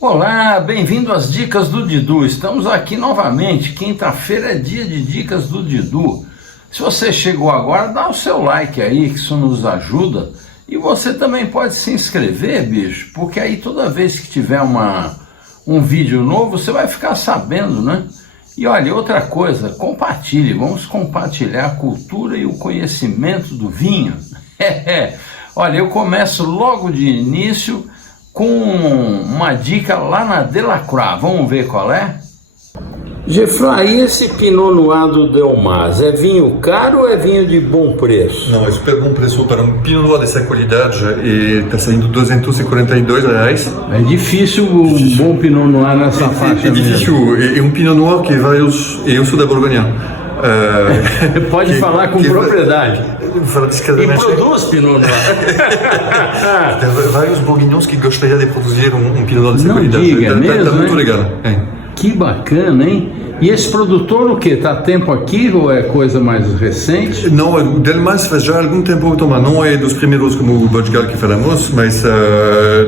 Olá, bem-vindo às Dicas do Didu. Estamos aqui novamente, quinta-feira é dia de Dicas do Didu. Se você chegou agora, dá o seu like aí, que isso nos ajuda. E você também pode se inscrever, bicho, porque aí toda vez que tiver um vídeo novo, você vai ficar sabendo, né? E olha, outra coisa, compartilhe, vamos compartilhar a cultura e o conhecimento do vinho. Olha, eu começo logo de início com uma dica lá na Delacroix. Vamos ver qual é? Geoffroy, e esse Pinot Noir do Delmas, é vinho caro ou é vinho de bom preço? Não, é super bom preço para um Pinot Noir dessa qualidade e está saindo R$242. É difícil um bom Pinot Noir nessa faixa. É difícil, é um Pinot Noir que vai eu sou da Borgonha. Pode falar com propriedade. Fala discretamente. E produz Pinot Noir. Tem vários bourguignons que gostariam de produzir um Pinot Noir dessa qualidade. Não diga, mesmo, tá muito legal. Que bacana, hein? E esse produtor o quê? Está há tempo aqui ou é coisa mais recente? Não, o Delmas faz já algum tempo que toma. Não é dos primeiros como o Bodgal que falamos, mas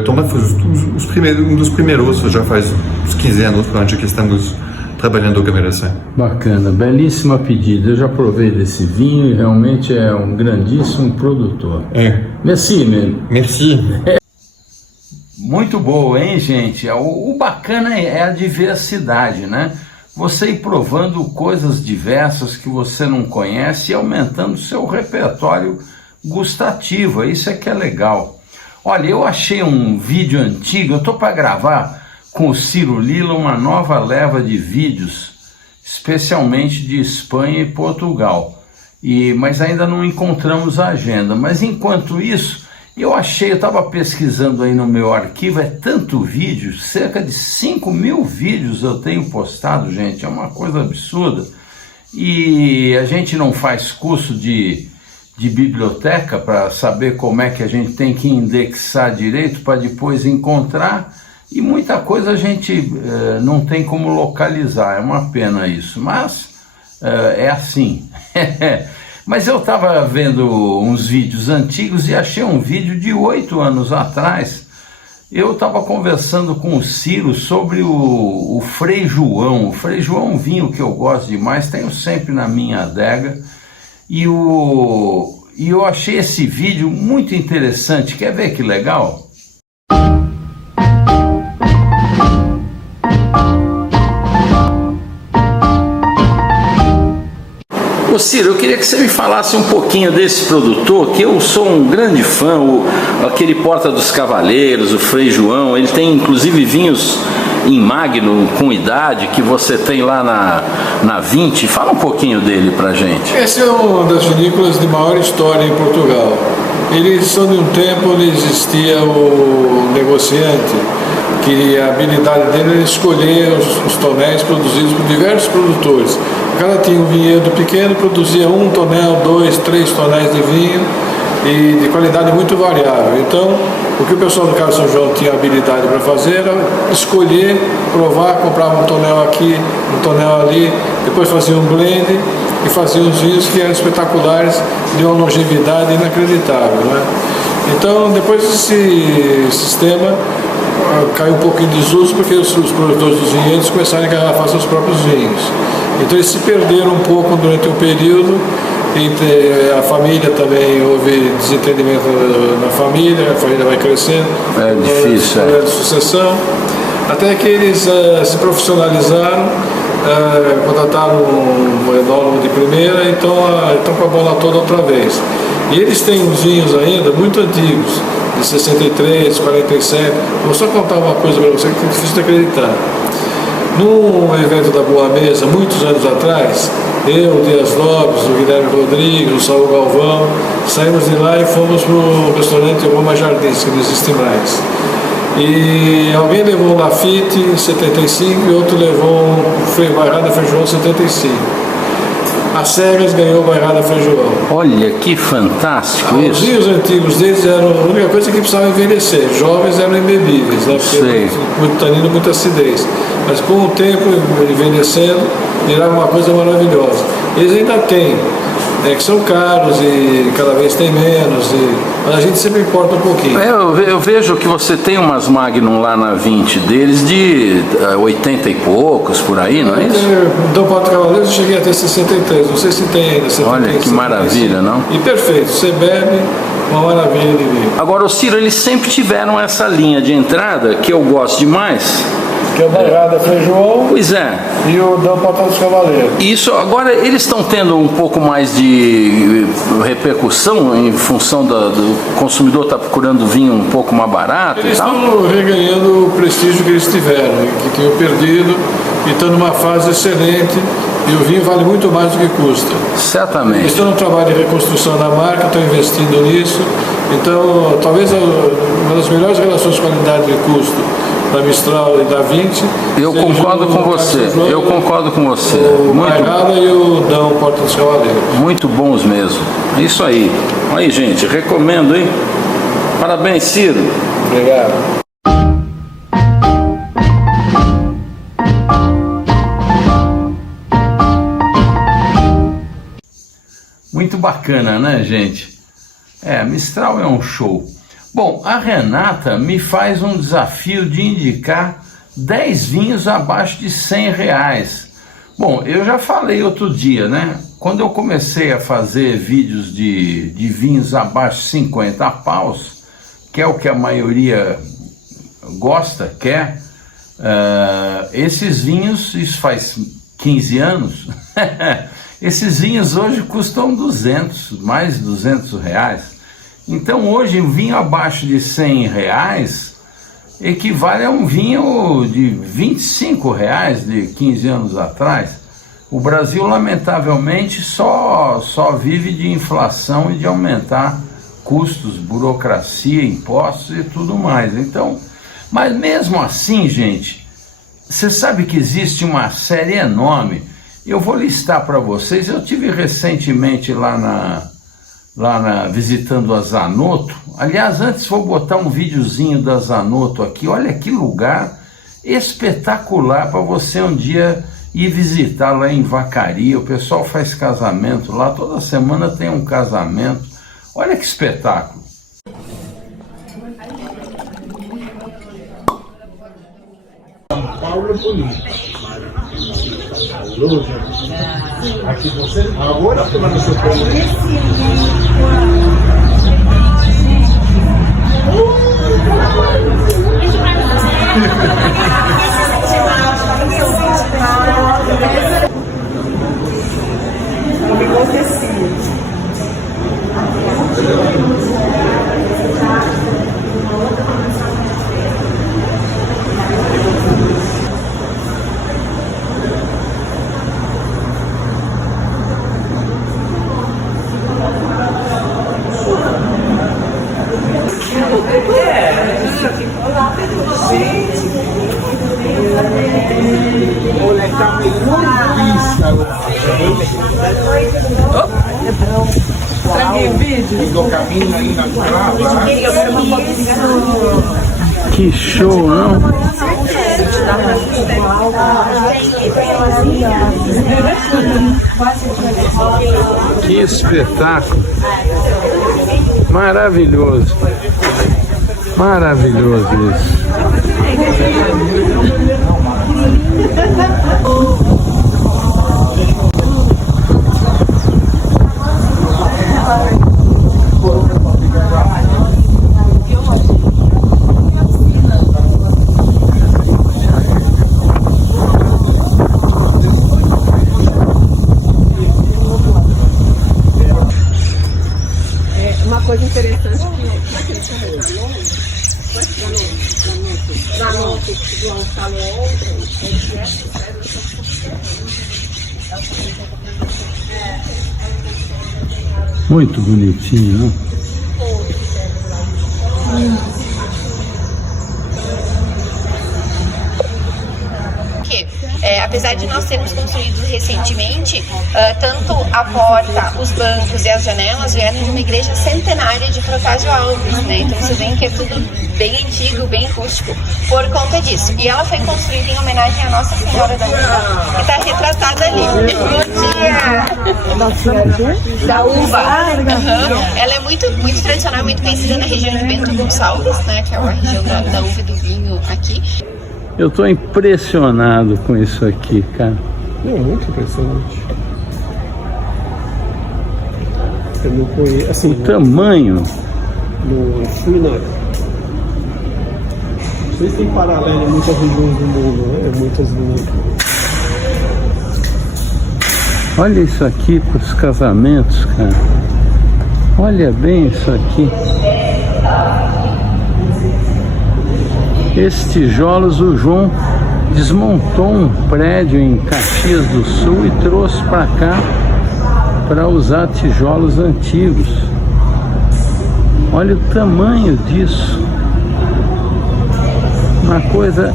toma um dos primeiros, já faz uns 15 anos que estamos trabalhando com ele assim. Bacana, belíssima pedida. Eu já provei desse vinho e realmente é um grandíssimo produtor. Merci, mesmo. Merci. Muito boa, hein, gente? O bacana é a diversidade, né? Você ir provando coisas diversas que você não conhece e aumentando o seu repertório gustativo. Isso é que é legal. Olha, eu achei um vídeo antigo, eu tô para gravar com o Ciro Lila uma nova leva de vídeos, especialmente de Espanha e Portugal. Mas ainda não encontramos a agenda. Mas enquanto isso, eu estava pesquisando aí no meu arquivo, é tanto vídeo, cerca de 5.000 vídeos eu tenho postado, gente, é uma coisa absurda. E a gente não faz curso de biblioteca para saber como é que a gente tem que indexar direito para depois encontrar, e muita coisa a gente não tem como localizar, é uma pena isso, mas é assim. Mas eu estava vendo uns vídeos antigos e achei um vídeo de 8 anos atrás. Eu estava conversando com o Ciro sobre o Frei João. O Frei João é um vinho que eu gosto demais, tenho sempre na minha adega. E eu achei esse vídeo muito interessante. Quer ver que legal? Ô Ciro, eu queria que você me falasse um pouquinho desse produtor, que eu sou um grande fã, aquele Porta dos Cavaleiros, o Frei João. Ele tem inclusive vinhos em Magno, com idade, que você tem lá na 20. Fala um pouquinho dele pra gente. Essa é uma das vinícolas de maior história em Portugal. Eles são de um tempo onde existia o negociante, que a habilidade dele era escolher os tonéis produzidos por diversos produtores. O cara tinha um vinhedo pequeno, produzia 1 tonel, 2, 3 tonéis de vinho e de qualidade muito variável. Então, o que o pessoal do Carlos São João tinha habilidade para fazer era escolher, provar, comprava um tonel aqui, um tonel ali, depois fazia um blend e fazia uns vinhos que eram espetaculares, de uma longevidade inacreditável, né? Então, depois desse sistema caiu um pouco em desuso, porque os produtores dos vinhedos começaram a engarrafar seus próprios vinhos. Então eles se perderam um pouco durante um período, a família também, houve desentendimento na família, a família vai crescendo, é difícil, de sucessão, até que eles se profissionalizaram, contrataram um enólogo de primeira, então estão com a bola toda outra vez. E eles têm uns vinhos ainda muito antigos, de 63, 47. Vou só contar uma coisa para você que é difícil de acreditar. Num evento da Boa Mesa, muitos anos atrás, eu, o Dias Lopes, o Guilherme Rodrigues, o Saul Galvão, saímos de lá e fomos para o restaurante Roma Jardins, que não existe mais. E alguém levou um Lafite em 75 e outro levou um Bairrada Frei João em 75. A Cegas ganhou Bairrada Frei João. Olha que fantástico isso. Os vinhos antigos deles eram a única coisa que precisavam envelhecer. Jovens eram embebíveis, né? Porque muito tanino, muita acidez. Mas com o tempo envelhecendo, virava uma coisa maravilhosa. Eles ainda têm que são caros e cada vez tem menos, mas a gente sempre importa um pouquinho. Eu vejo que você tem umas Magnum lá na 20 deles de 80 e poucos, por aí, não é isso? Dom Porta Cavaleiro eu cheguei até 63, não sei se tem ainda. Olha que maravilha, não? E perfeito, você bebe, uma maravilha de vinho. Agora, o Ciro, eles sempre tiveram essa linha de entrada que eu gosto demais. Que é o Bairrada Frei João. Pois é. E o Dom Porta dos Cavaleiros. Isso, agora eles estão tendo um pouco mais de repercussão em função do consumidor estar procurando vinho um pouco mais barato eles e tal? estão reganhando o prestígio que eles tiveram, que tinham perdido, e estão numa fase excelente, e o vinho vale muito mais do que custa. Certamente. Eles estão no trabalho de reconstrução da marca, estão investindo nisso, então talvez uma das melhores relações qualidade e custo da Mistral e da 20. Eu concordo com você, eu concordo com você. O Bairrada e o Dom Porta dos Cavaleiros. Muito bons mesmo. É isso aí. Aí, gente, recomendo, hein? Parabéns, Ciro. Obrigado. Muito bacana, né, gente? Mistral é um show. Bom, a Renata me faz um desafio de indicar 10 vinhos abaixo de R$100. Bom, eu já falei outro dia, né? Quando eu comecei a fazer vídeos de vinhos abaixo de 50 paus, que é o que a maioria gosta, quer, esses vinhos, isso faz 15 anos, esses vinhos hoje custam 200, mais de R$200. Então hoje um vinho abaixo de R$100 equivale a um vinho de R$25 de 15 anos atrás. O Brasil, lamentavelmente, só vive de inflação e de aumentar custos, burocracia, impostos e tudo mais. Então, mas mesmo assim, gente, você sabe que existe uma série enorme. Eu vou listar para vocês. Eu tive recentemente visitando a Zanotto. Aliás, antes vou botar um videozinho da Zanotto aqui. Olha que lugar espetacular para você um dia ir visitar lá em Vacaria. O pessoal faz casamento lá, toda semana tem um casamento. Olha que espetáculo. São Paulo é bonito. Aqui você agora tomando seu Que show, não? Que espetáculo! Maravilhoso! Maravilhoso isso! Uma coisa interessante que muito bonitinho, né? Apesar de nós termos construído recentemente, tanto a porta, os bancos e as janelas vieram de uma igreja centenária de Protásio Alves, né? Então vocês veem que é tudo bem antigo, bem rústico, por conta disso. E ela foi construída em homenagem à Nossa Senhora da Uva, que está retratada ali. Bom dia! Da uva. Ela é muito tradicional, muito conhecida na região de Bento Gonçalves, né? Que é a região da uva e do vinho aqui. Eu tô impressionado com isso aqui, cara. É muito impressionante. Eu não conheço, assim, o tamanho. No seminário. Não sei se tem paralelo em muitas regiões do mundo, né? Muitas linhas. Olha isso aqui para os casamentos, cara. Olha bem isso aqui. Esses tijolos, o João desmontou um prédio em Caxias do Sul e trouxe para cá para usar tijolos antigos. Olha o tamanho disso. Uma coisa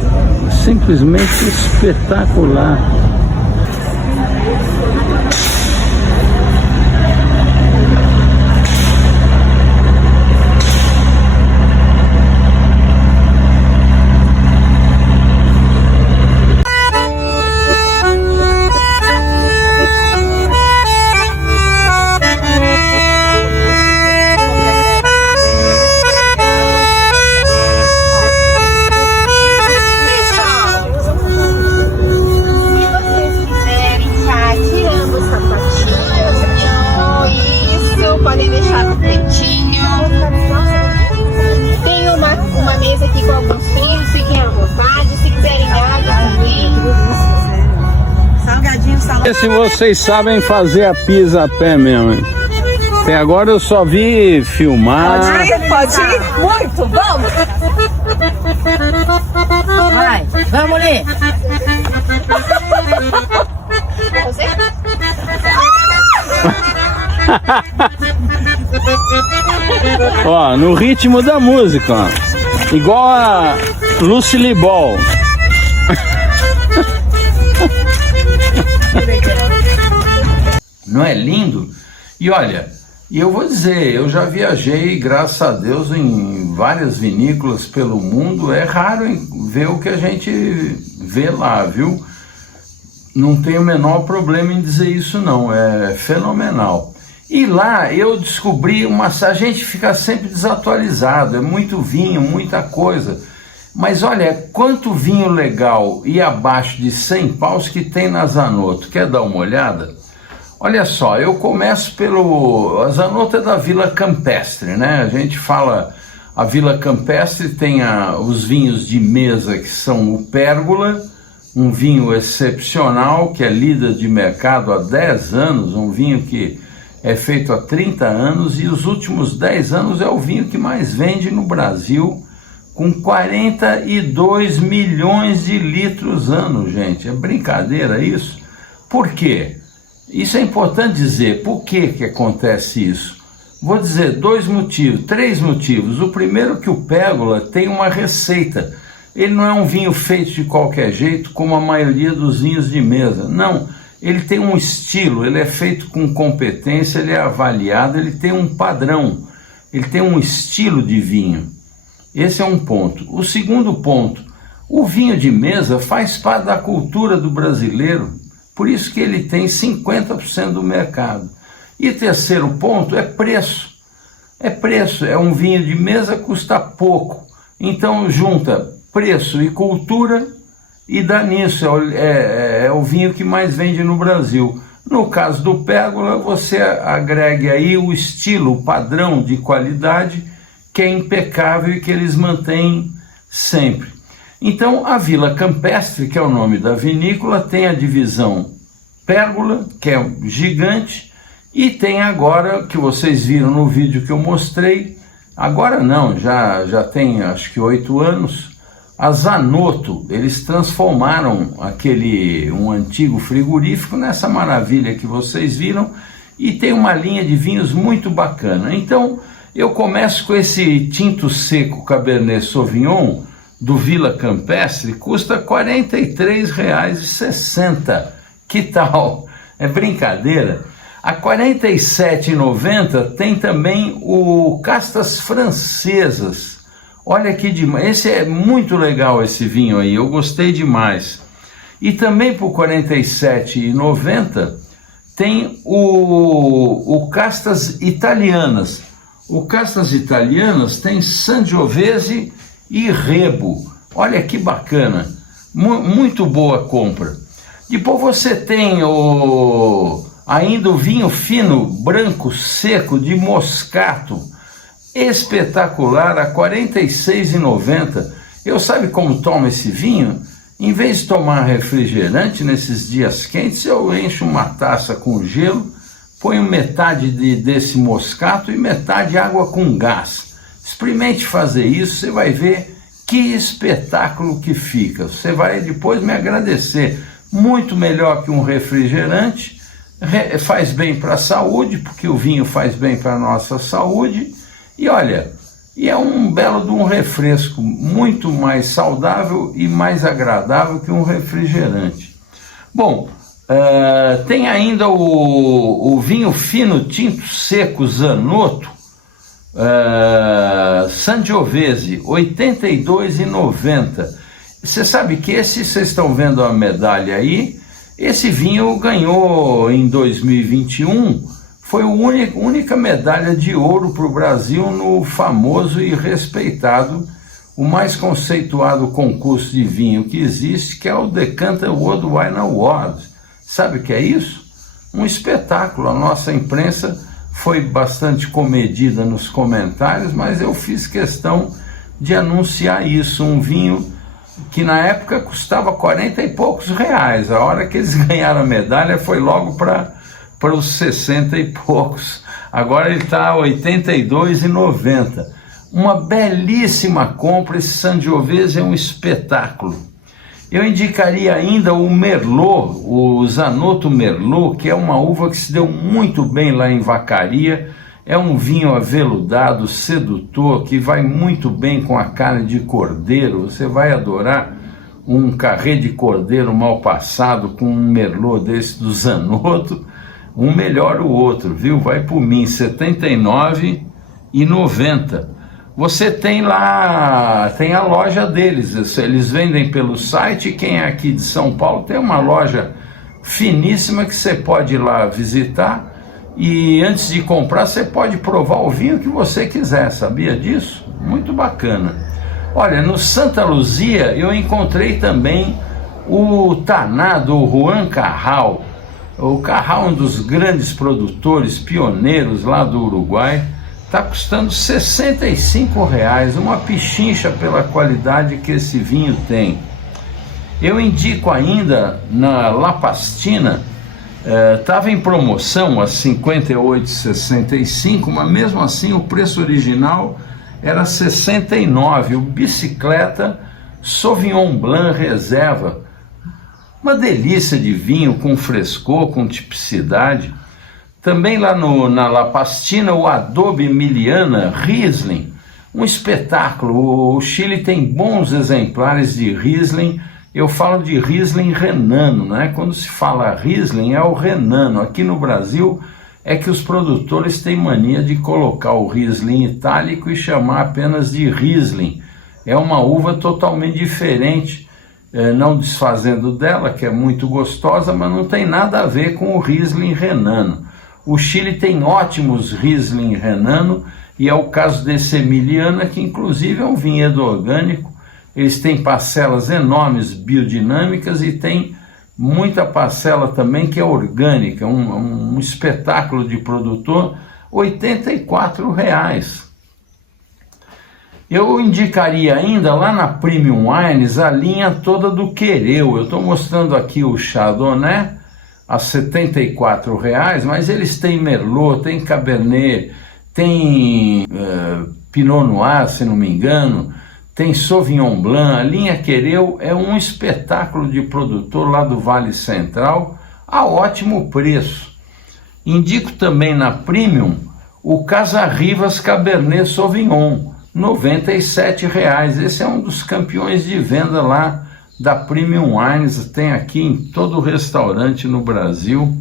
simplesmente espetacular. Podem deixar no cantinho. Tem uma mesa aqui com alguns vinhos, fiquem à vontade. Se quiserem água também. Salgadinho, salgadinho. Se vocês sabem fazer a pizza a pé mesmo, hein? Até agora eu só vi filmar. Pode ir? Muito, vamos! Vai, vamos ali! Você? Ó, no ritmo da música, ó. Igual a Lucille Ball. Não é lindo? E olha, eu vou dizer, eu já viajei, graças a Deus, em várias vinícolas pelo mundo. É raro ver o que a gente vê lá, viu? Não tenho o menor problema em dizer isso não, é fenomenal. E lá eu descobri a gente fica sempre desatualizado, é muito vinho, muita coisa. Mas olha, quanto vinho legal e abaixo de 100 paus que tem na Zanotto. Quer dar uma olhada? Olha só, eu começo a Zanotto é da Vila Campestre, né? A gente fala, a Vila Campestre tem os vinhos de mesa, que são o Pérgola, um vinho excepcional, que é líder de mercado há 10 anos, um vinho que é feito há 30 anos, e os últimos 10 anos é o vinho que mais vende no Brasil, com 42 milhões de litros ano, gente. É brincadeira isso? Por quê? Isso é importante dizer. Por que acontece isso? Vou dizer 3 motivos. O primeiro é que o Pérgola tem uma receita. Ele não é um vinho feito de qualquer jeito, como a maioria dos vinhos de mesa. Não. Ele tem um estilo, ele é feito com competência, ele é avaliado, ele tem um padrão, ele tem um estilo de vinho. Esse é um ponto. O segundo ponto, o vinho de mesa faz parte da cultura do brasileiro, por isso que ele tem 50% do mercado. E terceiro ponto é preço. É preço, é um vinho de mesa, custa pouco. Então junta preço e cultura, e dá nisso, é o vinho que mais vende no Brasil. No caso do Pérgola, você agrega aí o estilo, o padrão de qualidade, que é impecável e que eles mantêm sempre. Então, a Vila Campestre, que é o nome da vinícola, tem a divisão Pérgola, que é gigante, e tem agora, que vocês viram no vídeo que eu mostrei, agora não, já tem acho que 8 anos, a Zanotto. Eles transformaram um antigo frigorífico nessa maravilha que vocês viram, e tem uma linha de vinhos muito bacana. Então eu começo com esse tinto seco Cabernet Sauvignon do Vila Campestre custa R$ 43,60. Que tal? É brincadeira? A R$ 47,90 tem também o Castas Francesas. Olha que demais, esse é muito legal, esse vinho aí, eu gostei demais. E também por R$ 47,90 tem o Castas Italianas. O Castas Italianas tem Sangiovese e Rebo. Olha que bacana, muito boa compra. Depois você tem ainda o vinho fino branco seco de Moscato, espetacular, a R$ 46,90. Eu sabe como tomo esse vinho? Em vez de tomar refrigerante nesses dias quentes, eu encho uma taça com gelo, ponho metade desse Moscato e metade água com gás. Experimente fazer isso, você vai ver que espetáculo que fica. Você vai depois me agradecer. Muito melhor que um refrigerante, faz bem para a saúde, porque o vinho faz bem para a nossa saúde. E olha, e é um belo de um refresco, muito mais saudável e mais agradável que um refrigerante. Bom, tem ainda o vinho fino tinto seco Zanotto, Sangiovese, R$ 82,90. Você sabe que vocês estão vendo a medalha aí, esse vinho ganhou em 2021, foi a única medalha de ouro para o Brasil no famoso e respeitado, o mais conceituado concurso de vinho que existe, que é o Decanter World Wine Awards. Sabe o que é isso? Um espetáculo. A nossa imprensa foi bastante comedida nos comentários, mas eu fiz questão de anunciar isso, um vinho que na época custava 40 e poucos reais. A hora que eles ganharam a medalha foi logo para os 60 e poucos. Agora ele está a R$ 82,90. Uma belíssima compra. Esse Sangiovese é um espetáculo. Eu indicaria ainda o Merlot, o Zanotto Merlot, que é uma uva que se deu muito bem lá em Vacaria. É um vinho aveludado, sedutor, que vai muito bem com a carne de cordeiro. Você vai adorar um carré de cordeiro mal passado com um Merlot desse do Zanotto. Um melhor o outro, viu? Vai por mim, R$ 79,90. Você tem lá, tem a loja deles, eles vendem pelo site. Quem é aqui de São Paulo tem uma loja finíssima que você pode ir lá visitar. E antes de comprar, você pode provar o vinho que você quiser, sabia disso? Muito bacana. Olha, no Santa Luzia eu encontrei também o Taná do Juan Carral. O Carral é um dos grandes produtores, pioneiros lá do Uruguai. Está custando R$ 65,00, uma pichincha pela qualidade que esse vinho tem. Eu indico ainda na La Pastina, estava em promoção a R$ 58,65, mas mesmo assim o preço original era R$ 69,00. O Bicicleta Sauvignon Blanc Reserva, uma delícia de vinho, com frescor, com tipicidade. Também lá na La Pastina, o Adobe Miliana Riesling, um espetáculo. O Chile tem bons exemplares de Riesling. Eu falo de Riesling renano, né? Quando se fala Riesling é o renano. Aqui no Brasil é que os produtores têm mania de colocar o Riesling itálico e chamar apenas de Riesling. É uma uva totalmente diferente, não desfazendo dela, que é muito gostosa, mas não tem nada a ver com o Riesling renano. O Chile tem ótimos Riesling renano, e é o caso desse Emiliana, que inclusive é um vinhedo orgânico. Eles têm parcelas enormes biodinâmicas e tem muita parcela também que é orgânica, um espetáculo de produtor, R$ 84,00. Eu indicaria ainda lá na Premium Wines a linha toda do Quereu. Eu estou mostrando aqui o Chardonnay a R$ 74,00, mas eles têm Merlot, tem Cabernet, tem Pinot Noir, se não me engano, tem Sauvignon Blanc. A linha Quereu é um espetáculo de produtor lá do Vale Central, a ótimo preço. Indico também na Premium o Casarrivas Cabernet Sauvignon, R$ 97,00. Esse é um dos campeões de venda lá da Premium Wines, tem aqui em todo restaurante no Brasil.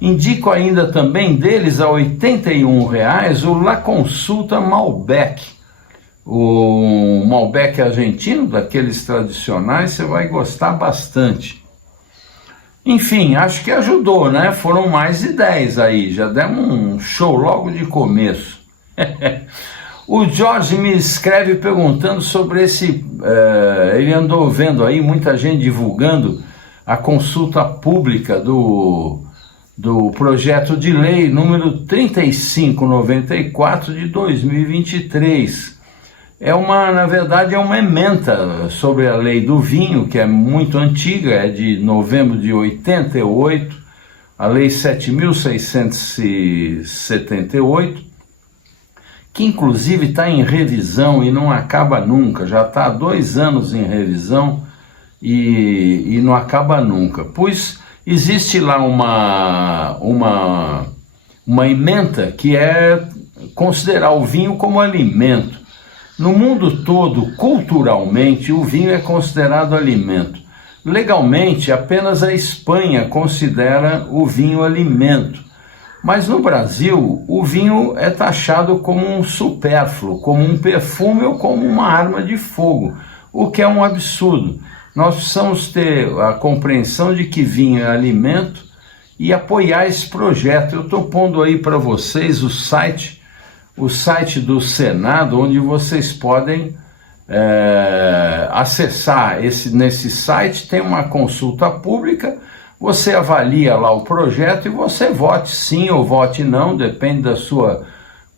Indico ainda também deles a R$ 81,00 o La Consulta Malbec. O Malbec argentino, daqueles tradicionais, você vai gostar bastante. Enfim, acho que ajudou, né? Foram mais de 10 aí, já demos um show logo de começo. O Jorge me escreve perguntando sobre esse... ele andou vendo aí muita gente divulgando a consulta pública do projeto de lei número 3594 de 2023. Na verdade, é uma ementa sobre a lei do vinho, que é muito antiga, é de novembro de 88, a lei 7.678, que inclusive está em revisão e não acaba nunca, já está há 2 anos em revisão e não acaba nunca, pois existe lá uma ementa que é considerar o vinho como alimento. No mundo todo, culturalmente, o vinho é considerado alimento. Legalmente, apenas a Espanha considera o vinho alimento. Mas no Brasil, o vinho é taxado como um supérfluo, como um perfume ou como uma arma de fogo, o que é um absurdo. Nós precisamos ter a compreensão de que vinho é alimento e apoiar esse projeto. Eu estou pondo aí para vocês o site do Senado, onde vocês podem acessar. Nesse site tem uma consulta pública, você avalia lá o projeto e você vote sim ou vote não, depende da sua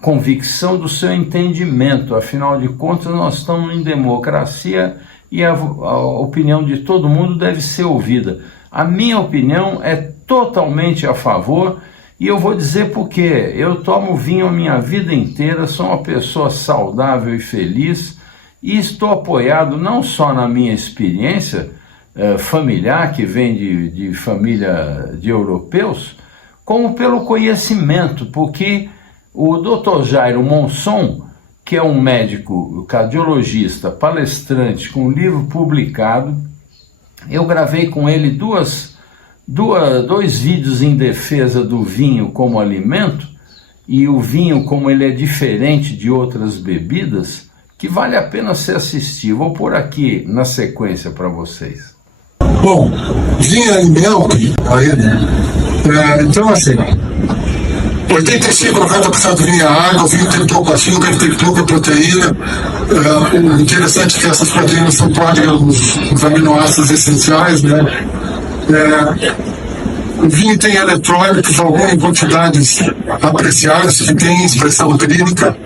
convicção, do seu entendimento. Afinal de contas, nós estamos em democracia e a opinião de todo mundo deve ser ouvida. A minha opinião é totalmente a favor. E eu vou dizer por quê. Eu tomo vinho a minha vida inteira, sou uma pessoa saudável e feliz e estou apoiado não só na minha experiência familiar, que vem de família de europeus, como pelo conhecimento, porque o Dr. Jairo Monson, que é um médico cardiologista, palestrante, com um livro publicado, eu gravei com ele dois vídeos em defesa do vinho como alimento e o vinho como ele é diferente de outras bebidas, que vale a pena se assistir. Vou pôr aqui na sequência para vocês. Bom, vinho é alimento, então assim, 85, 90% do vinho é água, o vinho tem pouco açúcar, tem pouca proteína. O interessante é que essas proteínas são pródigos dos aminoácidos essenciais, né? O vinho tem eletrôlitos, algumas em quantidades apreciadas, que tem expressão clínica.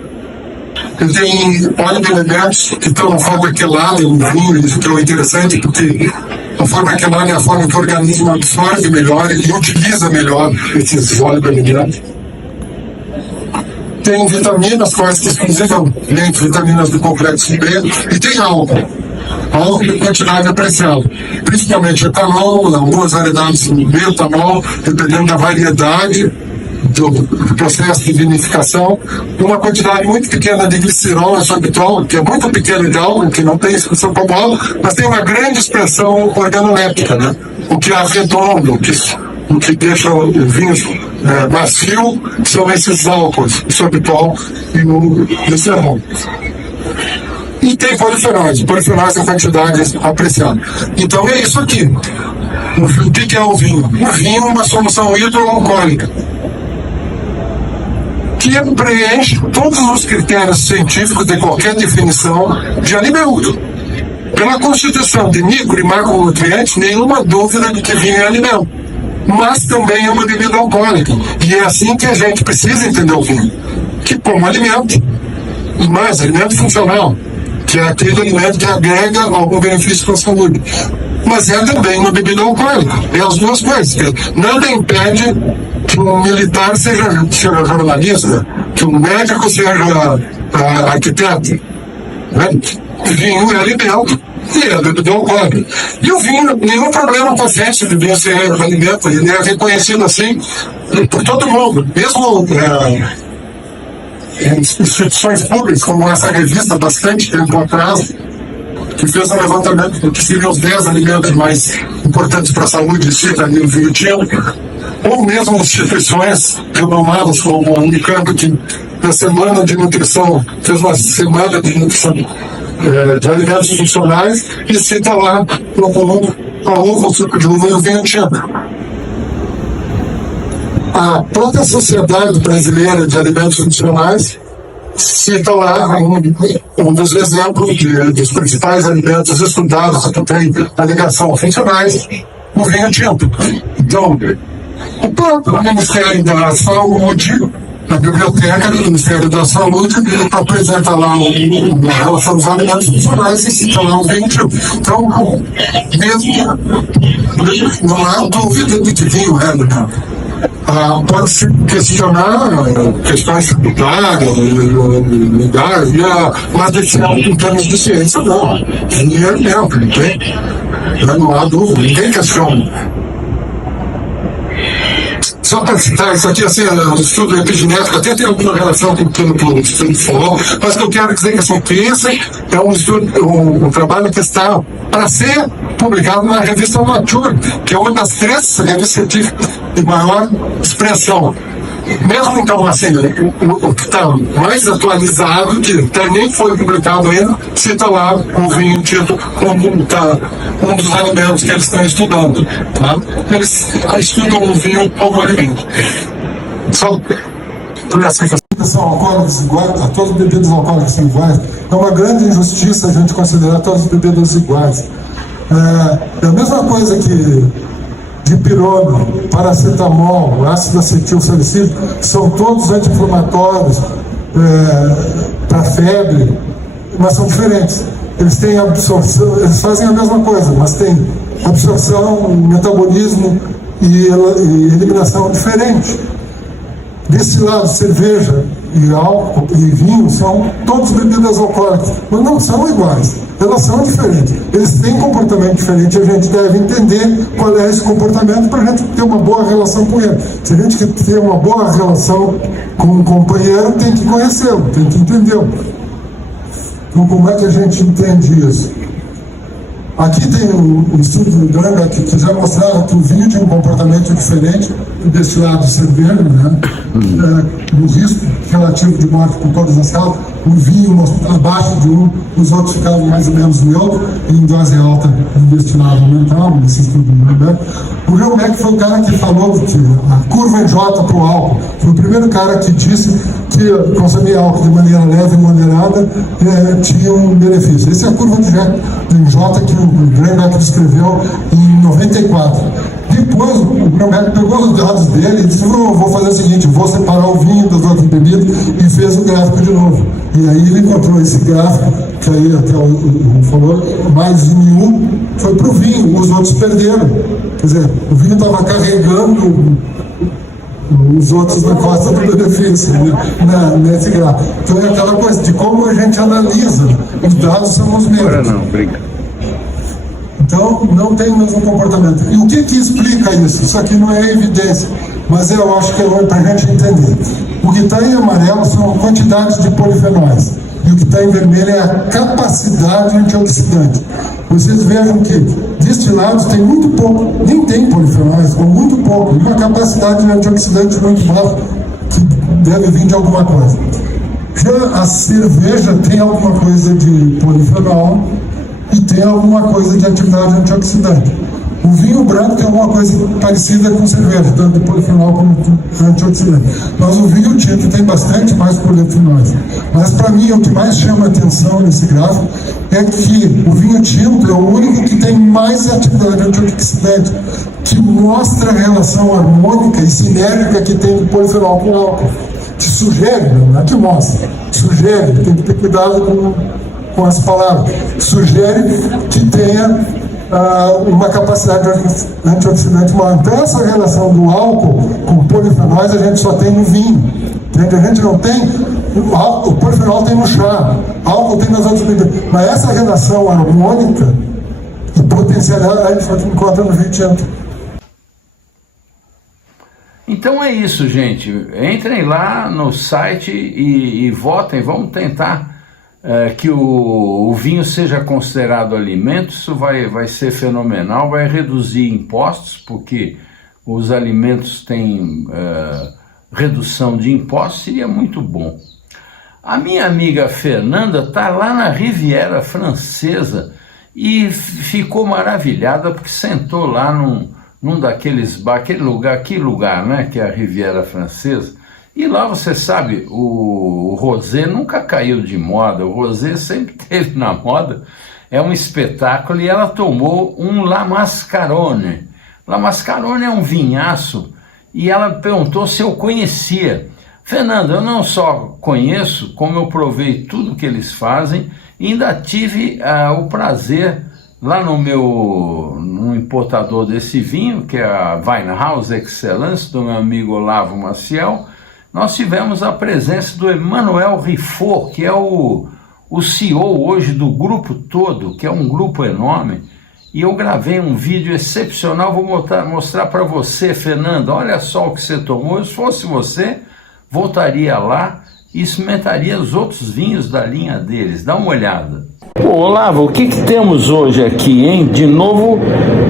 Ele tem óleo de elementos que estão na forma quelada no vinho, isso que é interessante, porque a forma quelada é a forma que o organismo absorve melhor e utiliza melhor esses óleos de elementos. Tem vitaminas, quase que exclusivamente vitaminas do complexo B, e tem álcool. Álcool de quantidade apreciada, principalmente etanol, algumas variedades de metanol, dependendo da variedade do processo de vinificação, uma quantidade muito pequena de glicerol, sorbitol, que é muito pequeno de álcool, que não tem expressão como álcool, mas tem uma grande expressão organoléptica, né? O que é arredonda, o que deixa o vinho macio, são esses álcools, o sorbitol e o glicerol. E tem polifenóis em quantidade apreciada. Então é isso aqui. O que é o vinho? O vinho é uma solução hidroalcoólica que preenche todos os critérios científicos de qualquer definição de alimento. Pela constituição de micro e macronutrientes, nenhuma dúvida de que vinho é alimento. Mas também é uma bebida alcoólica. E é assim que a gente precisa entender o vinho. Que como alimento, e mais, alimento funcional, que é aquele alimento que agrega algum benefício para a saúde. Mas é também uma bebida alcoólica. É as duas coisas. Nada impede que um militar seja jornalista, que um médico seja arquiteto. Né? O vinho é alimento e é bebida alcoólica. E o vinho, nenhum problema com a ciência de vinho ser alimento. Ele é reconhecido assim por todo mundo. Mesmo em instituições públicas, como essa revista, bastante tempo atrás, que fez um levantamento que seriam os 10 alimentos mais importantes para a saúde, cita ali o vinho tinto, ou mesmo instituições renomadas como a Unicamp, que na semana de nutrição fez uma semana de nutrição de alimentos funcionais e cita lá no volume a uva, o suco de uva e o vinho tinto. A própria Sociedade Brasileira de Alimentos Funcionais cita lá um dos exemplos dos principais alimentos estudados que tem a ligação funcionais, o vinho tinto. Então, o próprio Ministério da Saúde, na biblioteca do Ministério da Saúde, apresenta lá uma relação dos alimentos funcionais e cita lá o vinho tinto. Então, mesmo não há dúvida de que vinho é do campo. Pode-se questionar questões tributárias, mas em termos de ciência, não. Ele é alimento, não há dúvida, ninguém questiona. Só para citar isso aqui, assim, o estudo epigenético até tem alguma relação com o que o estudo falou, mas o que eu quero dizer que esse é um estudo, um trabalho que está para ser publicado na revista Nature, que é uma das 3 revistas científicas de maior expressão. Mesmo então, assim, o que está mais atualizado, que até nem foi publicado ainda, cita lá o vinho tinto como um dos alimentos que eles estão estudando. Tá? Eles estudam o vinho como alimento. Só por essa questão. São alcoólicos iguais, todas as bebidas alcoólicas são iguais. É uma grande injustiça a gente considerar todas as bebidas iguais. É a mesma coisa que dipirona, paracetamol, ácido acetil salicílico, são todos anti-inflamatórios para febre, mas são diferentes. Eles têm absorção, eles fazem a mesma coisa, mas têm absorção, metabolismo e eliminação diferente. Desse lado, cerveja e álcool e vinho são todas bebidas alcoólicas, mas não são iguais, elas são diferentes. Eles têm comportamento diferente e a gente deve entender qual é esse comportamento para a gente ter uma boa relação com ele. Se a gente quer ter uma boa relação com um companheiro, tem que conhecê-lo, tem que entendê-lo. Então, como é que a gente entende isso? Aqui tem um estudo do Ganga que já mostrava que o vinho tinha um comportamento diferente do destilado de cerveja, né? No risco relativo de morte por todas as causas. O vinho mostrava abaixo de um, os outros ficavam mais ou menos neutro, em dose alta do destilado aumentava, nesse estudo do Ganga. O Helmec foi o cara que falou que a curva em J para o álcool. Foi o primeiro cara que disse que consumir álcool de maneira leve e moderada tinha um benefício. Essa é a curva de J que o Greenback descreveu em 94. Depois, o Greenback pegou os dados dele e disse: vou fazer o seguinte, vou separar o vinho das outras bebidas, e fez o gráfico de novo. E aí ele encontrou esse gráfico, que aí até o falou, mais em foi para o vinho, os outros perderam. Quer dizer, o vinho estava carregando os outros na costa do benefício, nesse gráfico. Então é aquela coisa de como a gente analisa, os dados são os mesmos. Agora não, obrigado. Então, não tem o mesmo comportamento. E o que explica isso? Isso aqui não é evidência, mas eu acho que é para a gente entender. O que está em amarelo são a quantidade de polifenóis, e o que está em vermelho é a capacidade antioxidante. Vocês vejam que destilados tem muito pouco, nem tem polifenóis, ou muito pouco, e uma capacidade antioxidante muito baixa, que deve vir de alguma coisa. Já a cerveja tem alguma coisa de polifenol, e tem alguma coisa de atividade antioxidante. O vinho branco tem alguma coisa parecida com cerveja, tanto de polifenol como de antioxidante. Mas o vinho tinto tem bastante mais polifenóis. Mas para mim, o que mais chama a atenção nesse gráfico é que o vinho tinto é o único que tem mais atividade antioxidante, que mostra a relação harmônica e sinérgica que tem de polifenol com álcool. Que sugere, não é que mostra, sugere, tem que ter cuidado com as palavras, sugere que tenha uma capacidade antioxidante maior. Então essa relação do álcool com polifenóis a gente só tem no vinho, entende? A gente não tem, o polifenol tem no chá, álcool tem nas outras bebidas, mas essa relação harmônica e potencialidade a gente encontra no vinho tinto. Então é isso, gente. Entrem lá no site e votem. Vamos tentar que o vinho seja considerado alimento. Isso vai ser fenomenal, vai reduzir impostos, porque os alimentos têm redução de impostos, seria muito bom. A minha amiga Fernanda está lá na Riviera Francesa e ficou maravilhada porque sentou lá num daqueles bar, que lugar, né, que é a Riviera Francesa, e lá você sabe, o rosé nunca caiu de moda, o rosé sempre esteve na moda, é um espetáculo, e ela tomou um La Mascarone. La Mascarone é um vinhaço, e ela perguntou se eu conhecia. Fernando, eu não só conheço, como eu provei tudo que eles fazem, e ainda tive o prazer, lá no importador desse vinho, que é a Weinhaus Excellence, do meu amigo Olavo Maciel, nós tivemos a presença do Emmanuel Riffaut, que é o CEO hoje do grupo todo, que é um grupo enorme, e eu gravei um vídeo excepcional, vou mostrar para você, Fernando, olha só o que você tomou. Se fosse você, voltaria lá e experimentaria os outros vinhos da linha deles. Dá uma olhada. Pô, Olavo, o que temos hoje aqui, hein? De novo,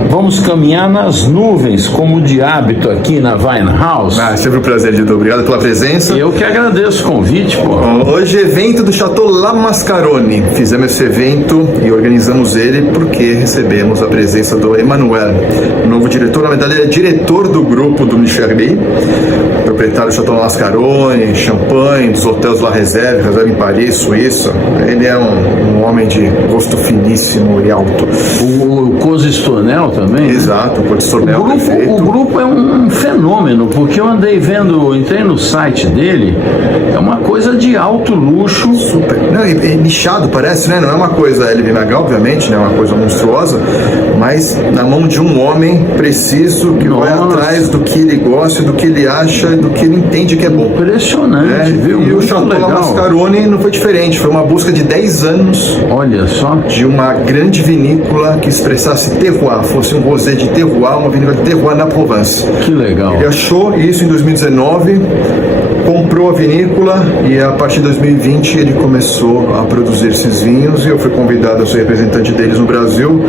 vamos caminhar nas nuvens, como de hábito aqui na Weinhaus. Sempre um prazer, Dito. Obrigado pela presença. Eu que agradeço o convite, pô. Hoje, evento do Chateau La Mascarone. Fizemos esse evento e organizamos ele porque recebemos a presença do Emmanuel, novo diretor. Na verdade, ele é diretor do grupo do Michel Ribey, proprietário do Chateau La Mascarone, Champagne, dos hotéis La Réserve em Paris, Suíça. Ele é um homem de gosto finíssimo e alto. O Cozy Stornell também? Exato, o Cozy Stornell. O grupo é um fenômeno, porque eu entrei no site dele, é uma coisa de alto luxo. Super. Não, é nichado, parece, né? Não é uma coisa LVMH, obviamente, né? Uma coisa monstruosa, mas na mão de um homem preciso que vai atrás do que ele gosta, do que ele acha, do que ele entende que é bom. Impressionante, viu? E o Chateau La Mascarone não foi diferente, foi uma busca de 10 anos. Olha só. De uma grande vinícola que expressasse terroir, fosse um rosé de terroir, uma vinícola de terroir na Provence. Que legal. Ele achou isso em 2019, comprou a vinícola e a partir de 2020 ele começou a produzir esses vinhos e eu fui convidado a ser representante deles no Brasil,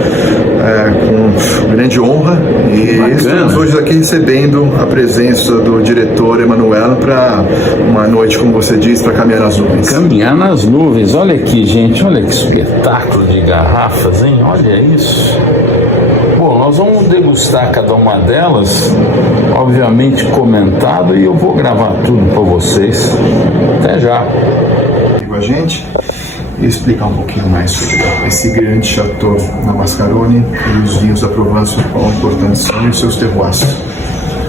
com grande honra. E estamos hoje aqui recebendo a presença do diretor Emmanuel para uma noite, como você diz, para caminhar nas nuvens. Caminhar nas nuvens, olha aqui, gente, olha que espetáculo de garrafas, hein? Olha isso. Bom, nós vamos degustar cada uma delas, obviamente comentado, e eu vou gravar tudo para vocês. Até já. Com a gente e explicar um pouquinho mais sobre esse grande Chateau La Mascarone e os vinhos da Provence, quão importantes são e os seus terroirs.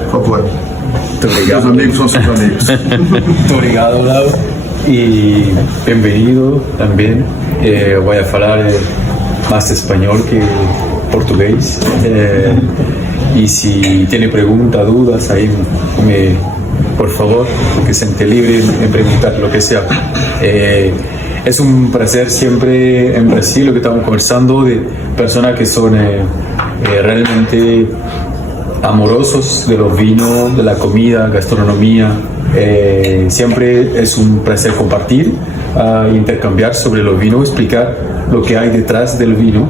Por favor. Muito obrigado. Seus amigos são seus amigos. Muito obrigado, Olavo. Y bienvenido también. Voy a hablar más español que portugués. Y si tiene preguntas, dudas, ahí por favor, que se siente libre en preguntar lo que sea. Es un placer siempre en Brasil, lo que estamos conversando, de personas que son realmente amorosos de los vinos, de la comida, gastronomía. Siempre es un placer compartir, intercambiar sobre los vinos, explicar lo que hay detrás del vino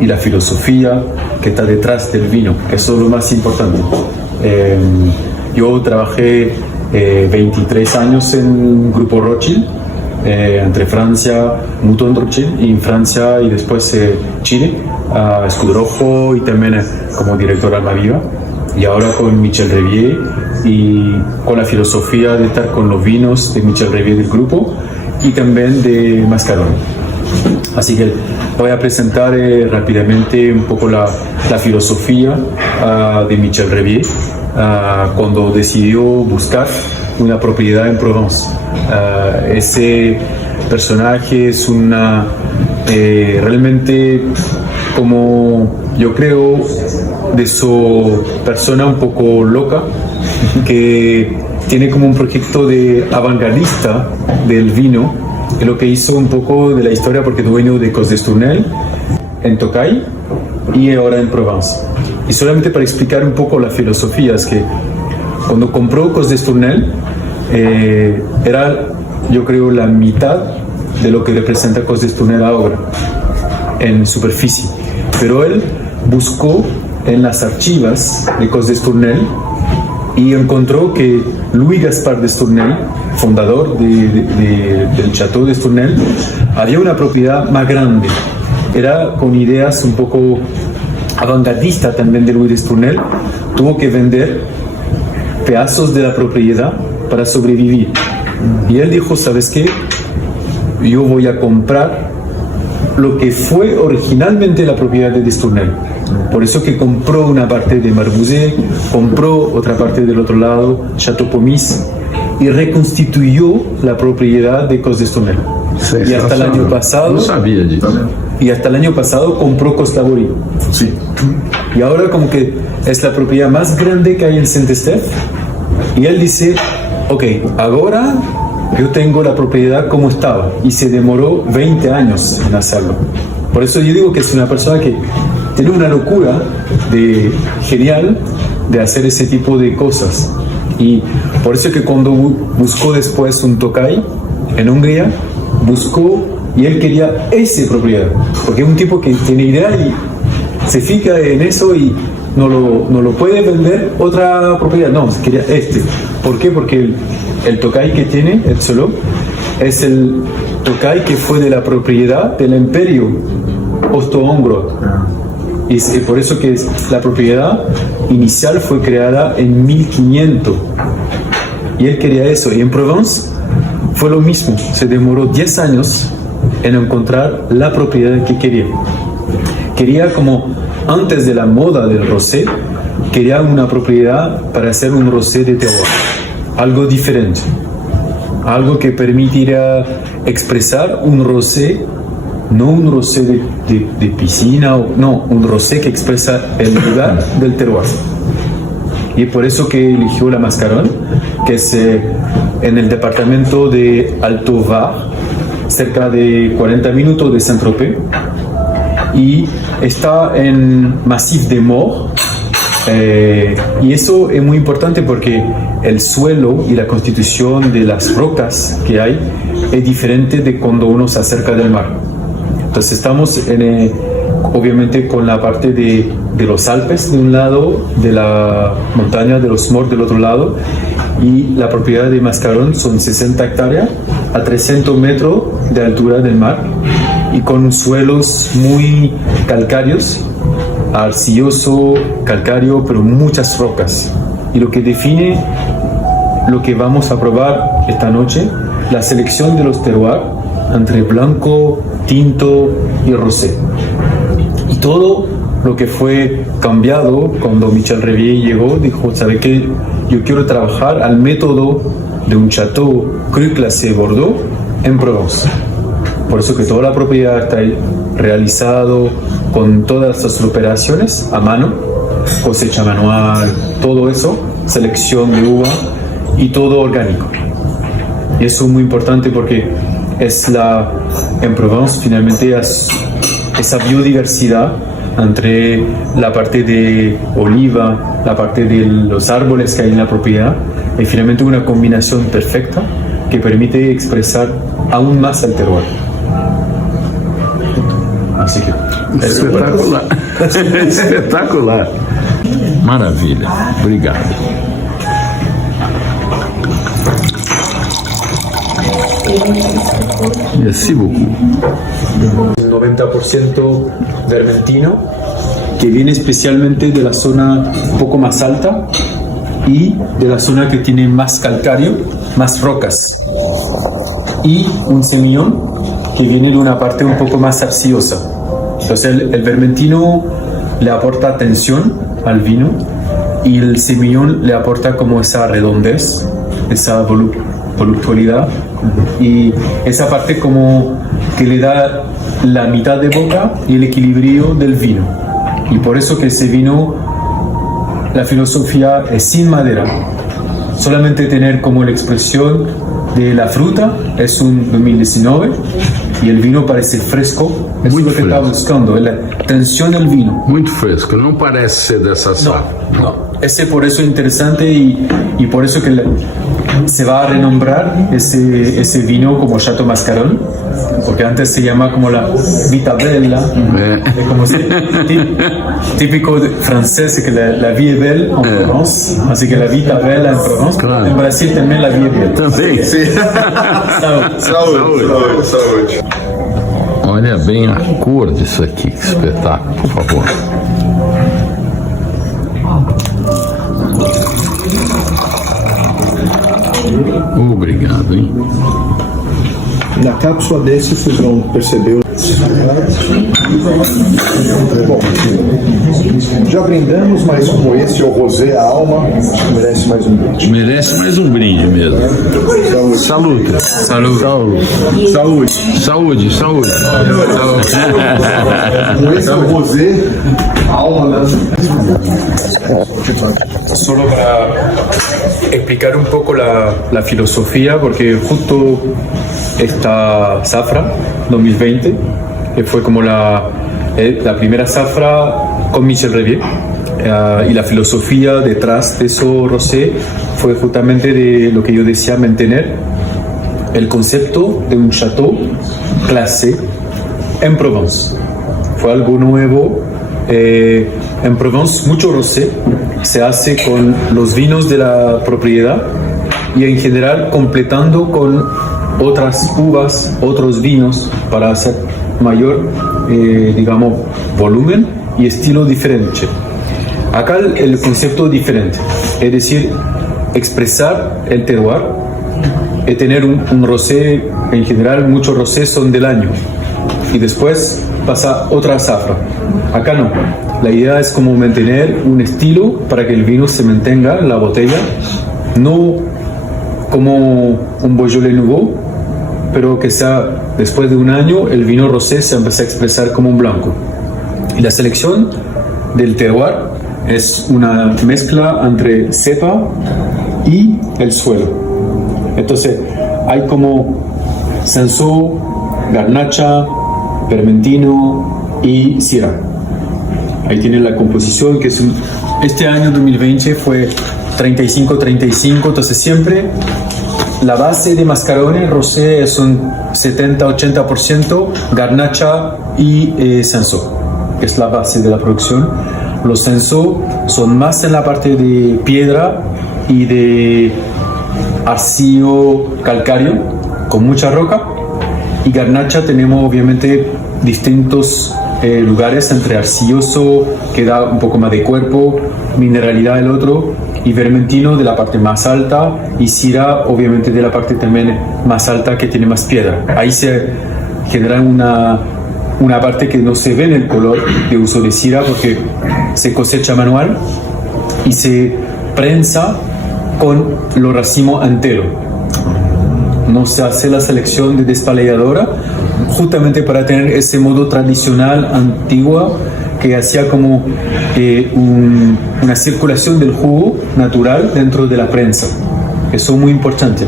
y la filosofía que está detrás del vino. Eso es lo más importante. Yo trabajé 23 años en Grupo Rothschild, entre Francia, Mouton Rothschild, y en Francia y después Chile, Escudo Rojo y también como director Almaviva. Y ahora con Michel Revier y con la filosofía de estar con los vinos de Michel Revier del grupo y también de Mascarone. Así que voy a presentar rápidamente un poco la filosofía de Michel Revier cuando decidió buscar una propiedad en Provence. Ese personaje es una realmente, como yo creo, de su persona un poco loca, que tiene como un proyecto de avantgardista del vino, que lo que hizo un poco de la historia, porque es dueño de Cozy Stornell en Tokai y ahora en Provence. Y solamente para explicar un poco la filosofía, es que cuando compró Cos d'Estournel, era, yo creo, la mitad de lo que representa Cos d'Estournel ahora, en superficie. Pero él buscó en las archivas de Cos d'Estournel y encontró que Louis Gaspard d'Estournel, fundador del Château d'Estournel, había una propiedad más grande. Era con ideas un poco avantgardistas también de Louis d'Estournel. Tuvo que vender pedazos de la propiedad para sobrevivir. Y él dijo, ¿sabes qué? Yo voy a comprar lo que fue originalmente la propiedad de d'Estournel. Por eso que compró una parte de Marbouzet, compró otra parte del otro lado, Château Pomis, y reconstituyó la propiedad de Cos d'Estournel. Y hasta el año pasado, no sabía de eso. Y hasta el año pasado compró Costa Borí. Sí. Y ahora como que es la propiedad más grande que hay en Saint-Estèphe. Y él dice, ok, ahora yo tengo la propiedad como estaba. Y se demoró 20 años en hacerlo. Por eso yo digo que es una persona que tiene una locura genial de hacer ese tipo de cosas. Y por eso que cuando buscó después un Tokai en Hungría, buscó y él quería esa propiedad. Porque es un tipo que tiene idea y se fija en eso y no lo puede vender otra propiedad. No, quería este. ¿Por qué? Porque el Tokai que tiene, el solo, es el Tokai que fue de la propiedad del Imperio Austro-Húngaro. Y por eso que la propiedad inicial fue creada en 1500. Y él quería eso. Y en Provence fue lo mismo. Se demoró 10 años en encontrar la propiedad que quería. Quería, como antes de la moda del rosé, quería una propiedad para hacer un rosé de terroir. Algo diferente. Algo que permitiera expresar un rosé, no un rosé de piscina, no, un rosé que expresa el lugar del terroir. Y por eso que eligió la Mascaron, que es en el departamento de Alto Var, cerca de 40 minutos de Saint-Tropez, y está en Massif des Morts. Y eso es muy importante porque el suelo y la constitución de las rocas que hay es diferente de cuando uno se acerca del mar. Entonces estamos obviamente con la parte de los Alpes de un lado, de la montaña de los Morts del otro lado, y la propiedad de Mascaron son 60 hectáreas a 300 metros de altura del mar y con suelos muy calcáreos, arcilloso, calcáreo, pero muchas rocas. Y lo que define lo que vamos a probar esta noche, la selección de los terroirs entre blanco, tinto y rosé. Y todo lo que fue cambiado cuando Michel Revier llegó, dijo, ¿sabe qué? Yo quiero trabajar al método de un Chateau Cru Classé Bordeaux en Provence. Por eso que toda la propiedad está ahí realizado con todas las operaciones a mano, cosecha manual, todo eso, selección de uva y todo orgánico. Y eso es muy importante porque en Provence finalmente es esa biodiversidad entre la parte de oliva, la parte de los árboles que hay en la propiedad, y finalmente una combinación perfecta que permite expresar aún más el terroir. Así que espetacular. Espetacular. Maravilha. Obrigado. Merci beaucoup. 90% vermentino, que viene especialmente de la zona un poco más alta y de la zona que tiene más calcario, más rocas. Y un semillón que viene de una parte un poco más arcillosa. Entonces el vermentino le aporta tensión al vino y el semillón le aporta como esa redondez, esa voluptuosidad y esa parte como que le da la mitad de boca y el equilibrio del vino. Y por eso que ese vino, la filosofía es sin madera, solamente tener como la expresión de la fruta, es un 2019, y el vino parece fresco. Eso es lo que estaba buscando, la tensión del vino. Muito fresco, não parece ser dessa safra. No. Ese por eso es interesante y por eso que se va a renombrar ese vino como Chateau Mascaron, porque antes se llama como la Vita Bella, como típico francés, que la Vie est Belle en Provence, así que la Vita Bella en Provence, claro. En Brasil también la Vie est Belle. Também. Sí. Saúde. Olha bem a cor disso aqui, que espetáculo, por favor. Obrigado, hein? Na cápsula desse, vocês vão perceber. Bom, já brindamos, mas como esse é o rosé, a alma, merece mais um brinde. Merece mais um brinde mesmo. Saúde. Saúde. Saúde. Saúde. Saúde. Como esse é o rosé, a alma das... Solo para explicar un poco la filosofía, porque justo esta zafra 2020 que fue como la primera zafra con Michel Revier, y la filosofía detrás de eso rosé fue justamente de lo que yo decía, mantener el concepto de un chateau clase en Provence. Fue algo nuevo. En Provence mucho rosé se hace con los vinos de la propiedad y en general completando con otras uvas, otros vinos para hacer mayor, digamos, volumen y estilo diferente. Acá el concepto es diferente, es decir, expresar el terroir y tener un rosé, en general muchos rosés son del año y después pasa otra zafra. Acá no, la idea es como mantener un estilo para que el vino se mantenga en la botella, no como un Beaujolais Nouveau, pero que sea después de un año el vino rosé se empieza a expresar como un blanco. Y la selección del terroir es una mezcla entre cepa y el suelo. Entonces hay como Cinsault, Garnacha, Vermentino y Syrah. Ahí tienen la composición, que es este año 2020 fue 35-35, entonces siempre la base de mascarones rosé son 70-80% Garnacha y Cinsault, que es la base de la producción. Los Cinsault son más en la parte de piedra y de arcillo calcáreo con mucha roca, y Garnacha tenemos obviamente distintos lugares entre arcilloso, que da un poco más de cuerpo, mineralidad el otro, y Vermentino de la parte más alta, y Syrah obviamente de la parte también más alta, que tiene más piedra. Ahí se genera una parte que no se ve en el color de uso de Syrah, porque se cosecha manual y se prensa con los racimos enteros. No se hace la selección de despalilladora, justamente para tener ese modo tradicional, antiguo, que hacía como una circulación del jugo natural dentro de la prensa. Eso es muy importante.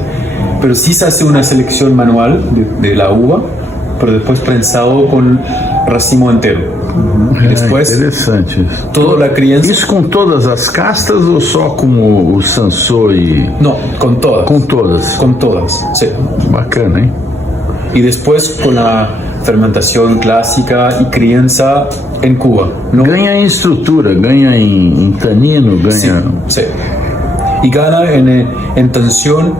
Pero sí se hace una selección manual de la uva, pero después prensado con racimo entero. E depois, interessante isso. Toda a criança... Isso com todas as castas ou só com o Cinsault e... Não, com todas. Com todas? Com todas, sim. Bacana, hein? E depois com a fermentação clássica e criança em Cuba. Não... Ganha em estrutura, ganha em tanino, ganha... Sim, sim. E ganha em tensión.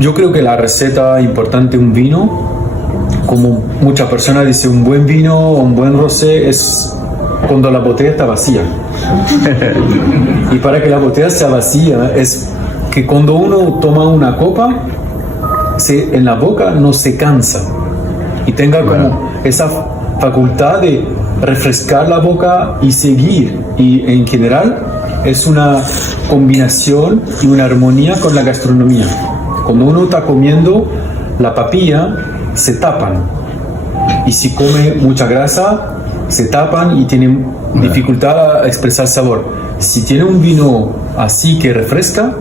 Eu creo que a receta importante de un vino, como muchas personas dicen, un buen vino o un buen rosé es cuando la botella está vacía. Y para que la botella sea vacía es que cuando uno toma una copa, en la boca no se cansa y tenga como esa facultad de refrescar la boca y seguir. Y en general es una combinación y una armonía con la gastronomía. Cuando uno está comiendo la papilla, se tapan, y si come mucha grasa se tapan y tienen dificultad a expresar sabor. Si tiene un vino así que refresca,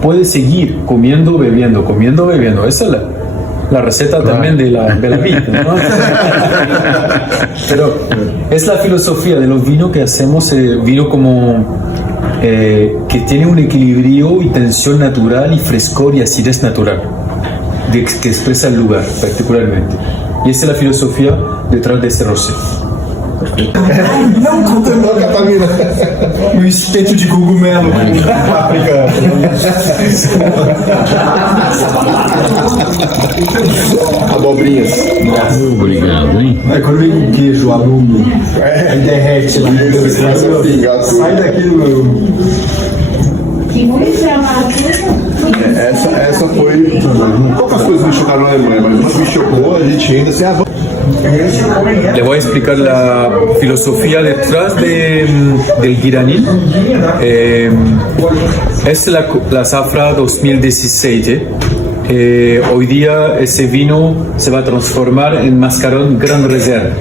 puede seguir comiendo, bebiendo. Esa es la receta también de la vid, ¿no? Pero es la filosofía de los vinos que hacemos, vino como que tiene un equilibrio y tensión natural y frescor y acidez natural, que expresa el lugar particularmente. E essa é a filosofia detrás desse rosé. Não contemplou a Catamina. Um espeto de cogumelo com páprica. Abobrinhas. Obrigado, hein? É quando vem um queijo, alume, aí derrete lá. Sai daquilo. Essa foi. Poucas coisas me chocaram na Alemanha, mas uma me chocou, a gente ainda assim. Le voy a explicar la filosofía detrás del Guiraní. Es la zafra 2017. Hoy día ese vino se va a transformar en Mascarón Gran Reserve,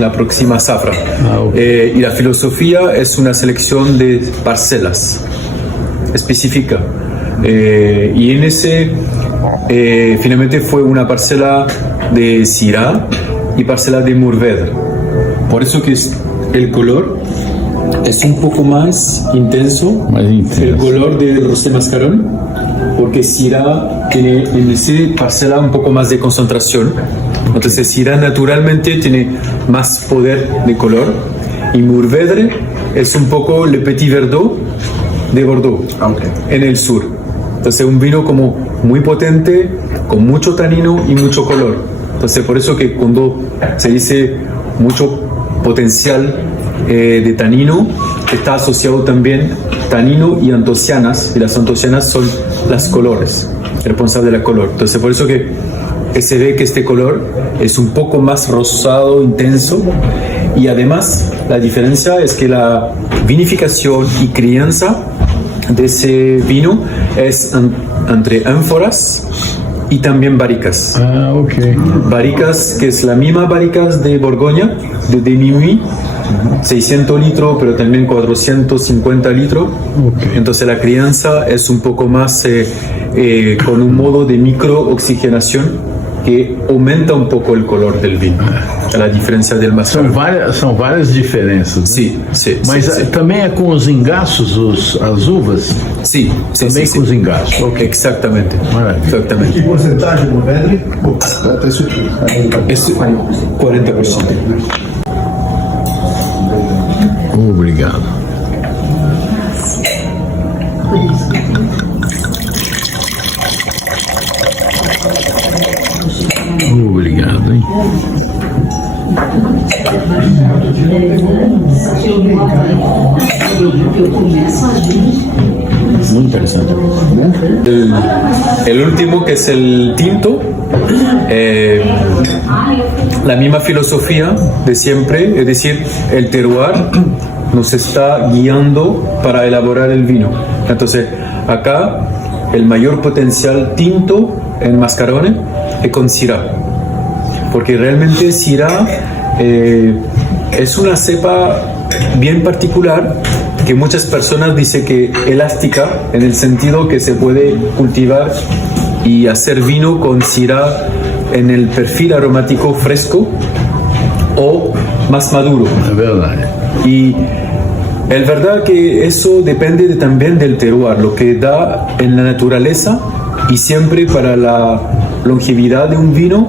la próxima zafra. Y la filosofía es una selección de parcelas específica. Y en ese finalmente fue una parcela de Syrah y parcela de Mourvèdre. Por eso que el color es un poco más intenso, el color del Rosé Mascarón, porque Syrah tiene en esa parcela un poco más de concentración. Entonces Syrah naturalmente tiene más poder de color y Mourvèdre es un poco le Petit Verdot de Bordeaux, en el sur. Entonces un vino como muy potente, con mucho tanino y mucho color. Entonces por eso que cuando se dice mucho potencial de tanino, está asociado también tanino y antocianas, y las antocianas son las colores, responsables de la color. Entonces por eso que se ve que este color es un poco más rosado, intenso, y además la diferencia es que la vinificación y crianza de ese vino es entre ánforas y también barricas. Barricas, que es la misma barricas de Borgoña, de Demi-Muy, 600 litros, pero también 450 litros. Entonces la crianza es un poco más con un modo de microoxigenación que aumenta un poco el color del vino, a la diferencia del Mascarón. São várias diferenças, né? Sim, sim. Mas sim. também é com os engaços, as uvas? Sim, sim. Também sim, com os sim. engaços. Ok. Exatamente. Maravilha. Exatamente. Que porcentagem do Vedre? Esse 40%. Obrigado. Obrigado, hein? Muy interesante. El último, que es el tinto, la misma filosofía de siempre, es decir, el terroir nos está guiando para elaborar el vino. Entonces, acá el mayor potencial tinto en Mascarone es con Syrah, porque realmente Syrah es una cepa bien particular que muchas personas dicen que elástica, en el sentido que se puede cultivar y hacer vino con Syrah en el perfil aromático fresco o más maduro. É verdade. Y es verdad que eso depende también del terroir, lo que da en la naturaleza, y siempre para la longevidad de un vino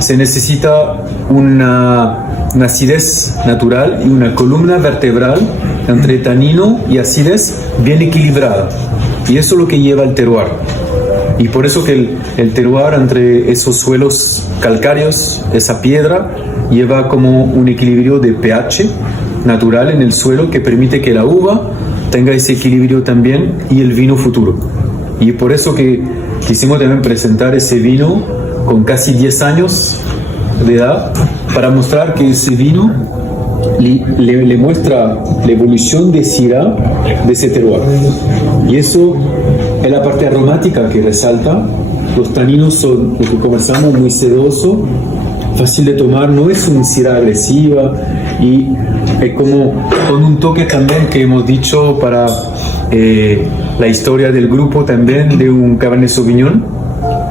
se necesita una acidez natural y una columna vertebral entre tanino y acidez bien equilibrada. Y eso es lo que lleva el terroir. Y por eso que el terroir entre esos suelos calcáreos, esa piedra, lleva como un equilibrio de pH natural en el suelo que permite que la uva tenga ese equilibrio también y el vino futuro. Y por eso que quisimos también presentar ese vino con casi 10 años de edad, para mostrar que ese vino le muestra la evolución de Syrah de ese terroir. Y eso es la parte aromática que resalta. Los taninos son, lo que conversamos, muy sedoso, fácil de tomar, no es una Syrah agresiva, y es como con un toque también que hemos dicho para la historia del grupo también de un Cabernet Sauvignon,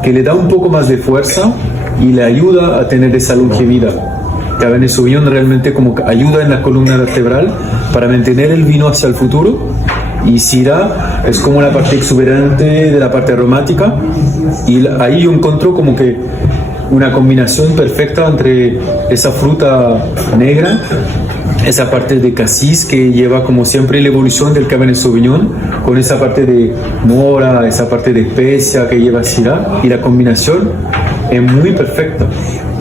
que le da un poco más de fuerza y le ayuda a tener esa longevidad. Cabernet Sauvignon realmente como que ayuda en la columna vertebral para mantener el vino hacia el futuro, y Syrah es como la parte exuberante de la parte aromática, y ahí yo encuentro como que una combinación perfecta entre esa fruta negra, esa parte de casis que lleva como siempre la evolución del Cabernet Sauvignon, con esa parte de mora, esa parte de especia que lleva Syrah, y la combinación es muy perfecta,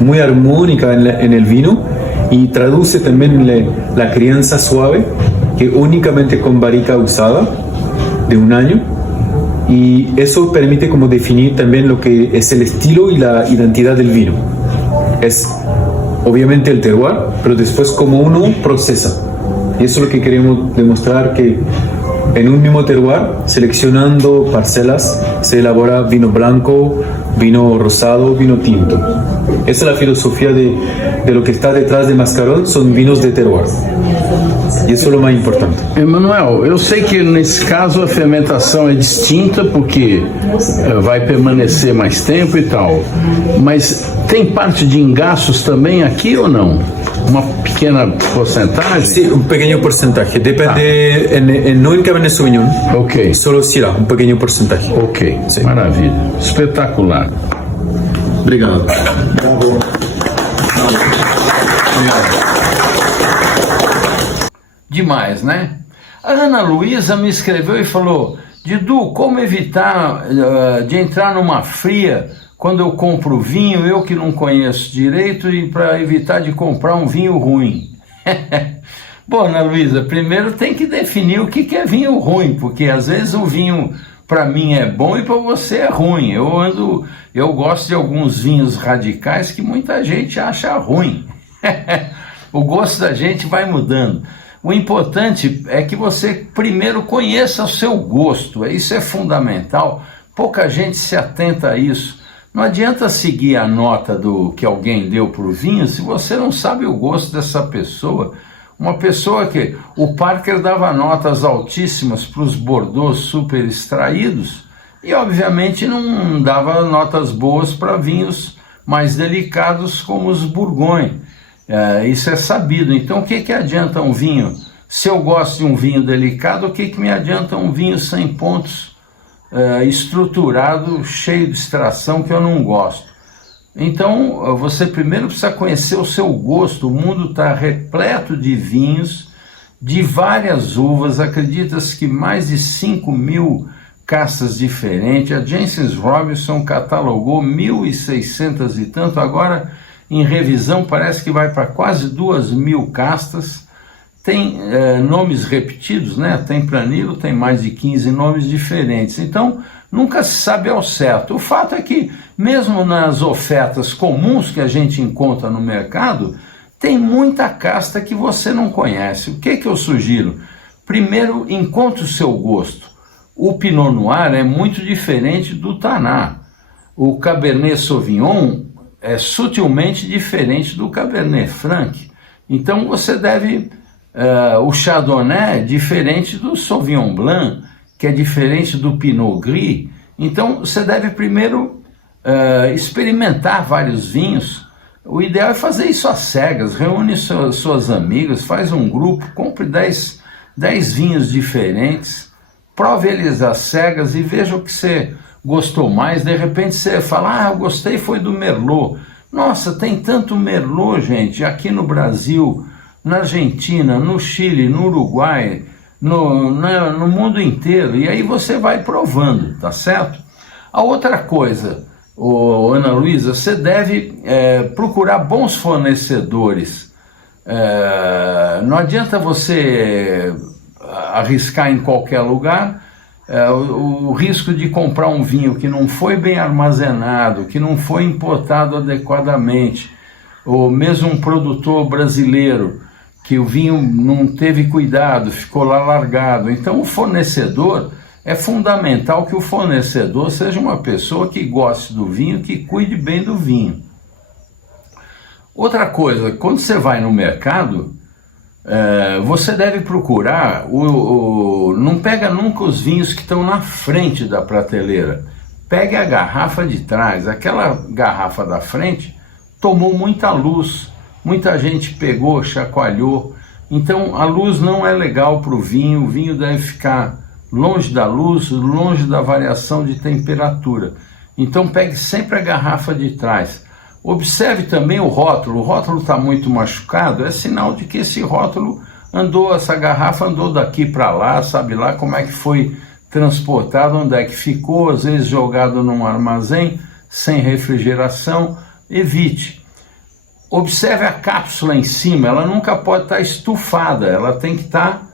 muy armónica en el vino, y traduce también la crianza suave que únicamente con barrica usada de 1 año, y eso permite como definir también lo que es el estilo y la identidad del vino. Es obviamente el terroir, pero después como uno procesa, y eso es lo que queremos demostrar, que en un mismo terroir, seleccionando parcelas, se elabora vino blanco, vino rosado, vino tinto. Esa es la filosofía de lo que está detrás de Mascarón, son vinos de terroir. E isso é o mais importante. Emanuel, eu sei que nesse caso a fermentação é distinta porque vai permanecer mais tempo e tal, mas tem parte de engaços também aqui ou não? Uma pequena porcentagem? Sim, um pequeno porcentagem. Depende, não em Cabernet Sauvignon. Ok. Solo Syrah, um pequeno porcentagem. Ok, sim. Maravilha. Espetacular. Obrigado. Demais, né? A Ana Luísa me escreveu e falou: Didu, como evitar de entrar numa fria quando eu compro vinho, eu que não conheço direito, e para evitar de comprar um vinho ruim? Bom, Ana Luísa, primeiro tem que definir o que é vinho ruim, porque às vezes o vinho para mim é bom e para você é ruim. Eu gosto de alguns vinhos radicais que muita gente acha ruim. O gosto da gente vai mudando. O importante é que você primeiro conheça o seu gosto, isso é fundamental, pouca gente se atenta a isso. Não adianta seguir a nota do que alguém deu para o vinho se você não sabe o gosto dessa pessoa. Uma pessoa que o Parker dava notas altíssimas para os Bordeaux super extraídos e obviamente não dava notas boas para vinhos mais delicados como os Bourgogne. Isso é sabido. Então o que adianta um vinho? Se eu gosto de um vinho delicado, o que me adianta um vinho sem pontos, estruturado, cheio de extração, que eu não gosto? Então você primeiro precisa conhecer o seu gosto. O mundo está repleto de vinhos de várias uvas, acredita-se que mais de 5.000 castas diferentes. A Jancis Robinson catalogou 1.600 e tanto, agora em revisão parece que vai para quase 2.000 castas. Tem nomes repetidos, né? Tempranillo tem mais de 15 nomes diferentes, então nunca se sabe ao certo. O fato é que mesmo nas ofertas comuns que a gente encontra no mercado, tem muita casta que você não conhece. O que eu sugiro? Primeiro, encontre o seu gosto. O Pinot Noir é muito diferente do Tannat. O Cabernet Sauvignon é sutilmente diferente do Cabernet Franc. Então você deve... o Chardonnay é diferente do Sauvignon Blanc, que é diferente do Pinot Gris. Então você deve primeiro experimentar vários vinhos. O ideal é fazer isso às cegas. Reúne suas amigas, faz um grupo, compre 10 vinhos diferentes, prove eles às cegas e veja o que você gostou mais. De repente você fala: eu gostei foi do Merlot. Nossa, tem tanto Merlot, gente, aqui no Brasil, na Argentina, no Chile, no Uruguai, no mundo inteiro. E aí você vai provando, tá certo? A outra coisa, Ana Luísa, você deve procurar bons fornecedores. Não adianta você arriscar em qualquer lugar. O risco de comprar um vinho que não foi bem armazenado, que não foi importado adequadamente, ou mesmo um produtor brasileiro que o vinho não teve cuidado, ficou lá largado. Então o fornecedor, é fundamental que o fornecedor seja uma pessoa que goste do vinho, que cuide bem do vinho. Outra coisa, quando você vai no mercado, você deve procurar, não pega nunca os vinhos que estão na frente da prateleira. pegue a garrafa de trás. Aquela garrafa da frente tomou muita luz, muita gente pegou, chacoalhou. Então a luz não é legal para o vinho deve ficar longe da luz, longe da variação de temperatura. Então pegue sempre a garrafa de trás. Observe também o rótulo está muito machucado, é sinal de que esse rótulo essa garrafa andou daqui para lá, sabe lá como é que foi transportado, onde é que ficou, às vezes jogado num armazém, sem refrigeração. Evite. Observe a cápsula em cima, ela nunca pode estar estufada, ela tem que estar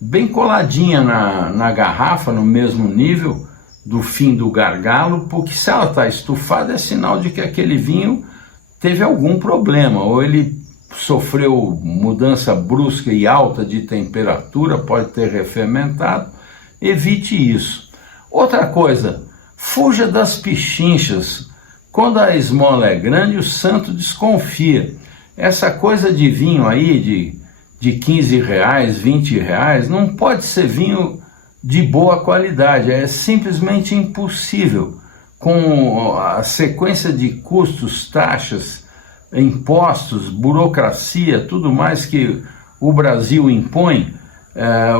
bem coladinha na garrafa, no mesmo nível do fim do gargalo, porque se ela está estufada é sinal de que aquele vinho teve algum problema, ou ele sofreu mudança brusca e alta de temperatura, pode ter refermentado. Evite isso. Outra coisa, fuja das pichinchas. Quando a esmola é grande, o santo desconfia. Essa coisa de vinho aí de 15 reais, 20 reais, não pode ser vinho de boa qualidade, é simplesmente impossível. Com a sequência de custos, taxas, impostos, burocracia, tudo mais que o Brasil impõe,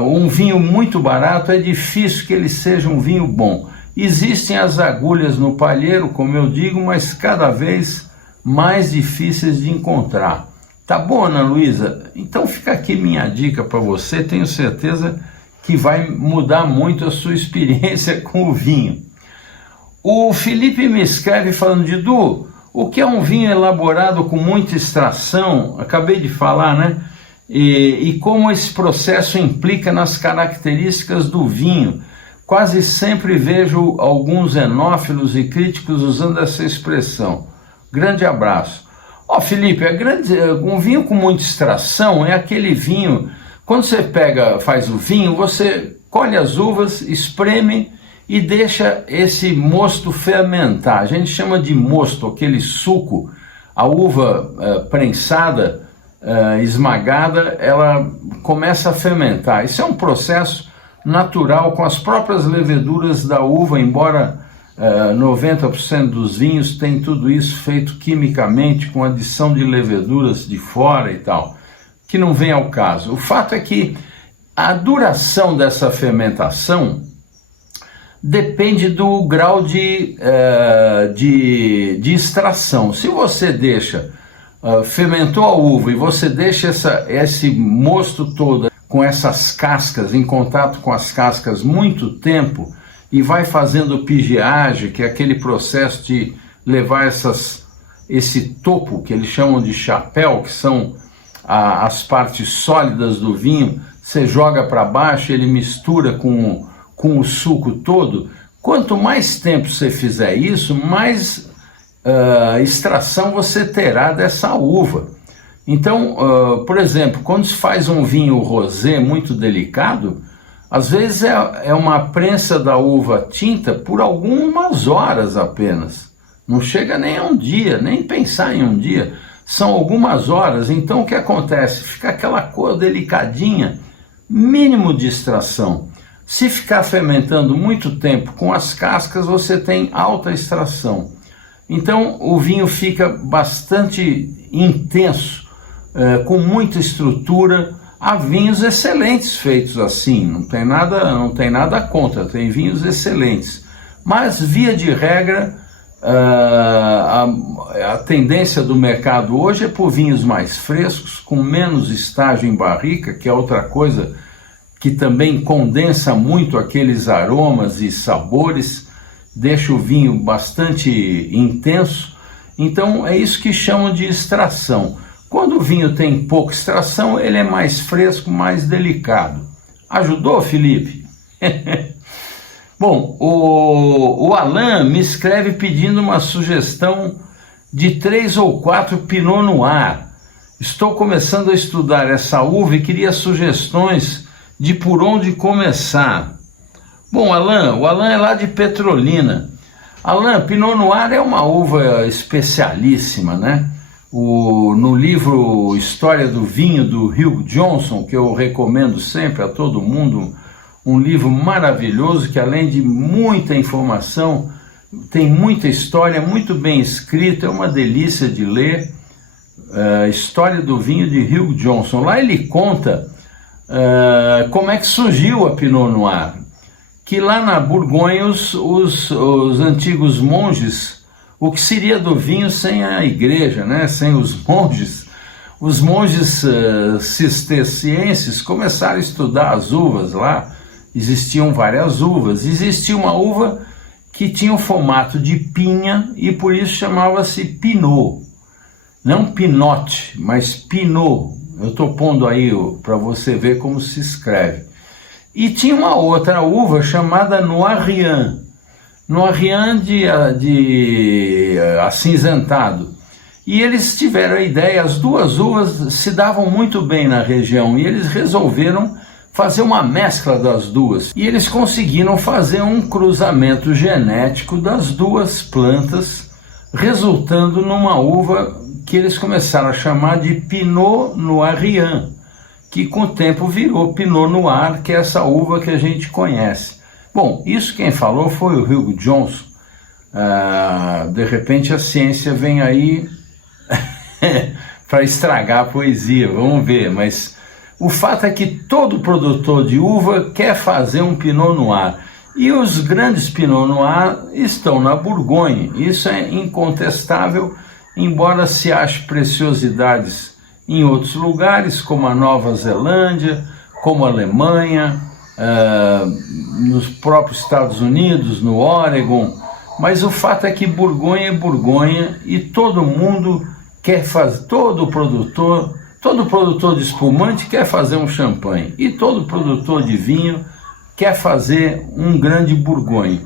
um vinho muito barato é difícil que ele seja um vinho bom. Existem as agulhas no palheiro, como eu digo, mas cada vez mais difíceis de encontrar. Tá bom, Ana Luísa? Então fica aqui minha dica para você, tenho certeza que vai mudar muito a sua experiência com o vinho. O Felipe me escreve falando: Didu, o que é um vinho elaborado com muita extração? Acabei de falar, né? E como esse processo implica nas características do vinho. Quase sempre vejo alguns enófilos e críticos usando essa expressão. Grande abraço. Felipe, um vinho com muita extração é aquele vinho, quando você faz o vinho, você colhe as uvas, espreme e deixa esse mosto fermentar. A gente chama de mosto, aquele suco, a uva prensada, esmagada, ela começa a fermentar. Isso é um processo natural com as próprias leveduras da uva, embora 90% dos vinhos tem tudo isso feito quimicamente com adição de leveduras de fora e tal, que não vem ao caso. O fato é que a duração dessa fermentação depende do grau de extração. Se você fermentou a uva e você deixa esse mosto todo com essas cascas, em contato com as cascas muito tempo, e vai fazendo pigeagem, que é aquele processo de levar esse topo, que eles chamam de chapéu, que são as partes sólidas do vinho, você joga para baixo, ele mistura com o suco todo. Quanto mais tempo você fizer isso, mais extração você terá dessa uva. Então, por exemplo, quando se faz um vinho rosé muito delicado, às vezes é uma prensa da uva tinta por algumas horas apenas. Não chega nem a um dia, nem pensar em um dia. São algumas horas. Então o que acontece? Fica aquela cor delicadinha, mínimo de extração. Se ficar fermentando muito tempo com as cascas, você tem alta extração. Então o vinho fica bastante intenso, com muita estrutura. Há vinhos excelentes feitos assim, não tem nada contra, tem vinhos excelentes. Mas, via de regra, a tendência do mercado hoje é por vinhos mais frescos, com menos estágio em barrica, que é outra coisa que também condensa muito aqueles aromas e sabores, deixa o vinho bastante intenso. Então é isso que chamam de extração. Quando o vinho tem pouca extração, ele é mais fresco, mais delicado. Ajudou, Felipe? Bom, o Alain me escreve pedindo uma sugestão de 3 ou 4 Pinot Noir. Estou começando a estudar essa uva e queria sugestões de por onde começar. Bom, o Alain é lá de Petrolina. Alain, Pinot Noir é uma uva especialíssima, né? No livro História do Vinho, do Hugh Johnson, que eu recomendo sempre a todo mundo, um livro maravilhoso que, além de muita informação, tem muita história, muito bem escrita, é uma delícia de ler. História do vinho de Hugh Johnson. Lá ele conta como é que surgiu a Pinot Noir, que lá na Borgonha os antigos monges, o que seria do vinho sem a igreja, né? Sem os monges cistercienses começaram a estudar as uvas lá. Existiam várias uvas, existia uma uva que tinha o formato de pinha e por isso chamava-se Pinot. Não Pinot, mas Pinot. Eu estou pondo aí para você ver como se escreve. E tinha uma outra uva chamada Noirien. Noirien de acinzentado. E eles tiveram a ideia, as duas uvas se davam muito bem na região e eles resolveram fazer uma mescla das duas. E eles conseguiram fazer um cruzamento genético das duas plantas, resultando numa uva que eles começaram a chamar de Pinot Noirien, que com o tempo virou Pinot Noir, que é essa uva que a gente conhece. Bom, isso quem falou foi o Hugh Johnson. De repente a ciência vem aí para estragar a poesia, vamos ver, mas o fato é que todo produtor de uva quer fazer um Pinot Noir, e os grandes Pinot Noir estão na Borgonha, isso é incontestável, embora se ache preciosidades em outros lugares, como a Nova Zelândia, como a Alemanha, nos próprios Estados Unidos, no Oregon, mas o fato é que Borgonha é Borgonha e todo mundo quer fazer, todo produtor de espumante quer fazer um champanhe e todo produtor de vinho quer fazer um grande Borgonha.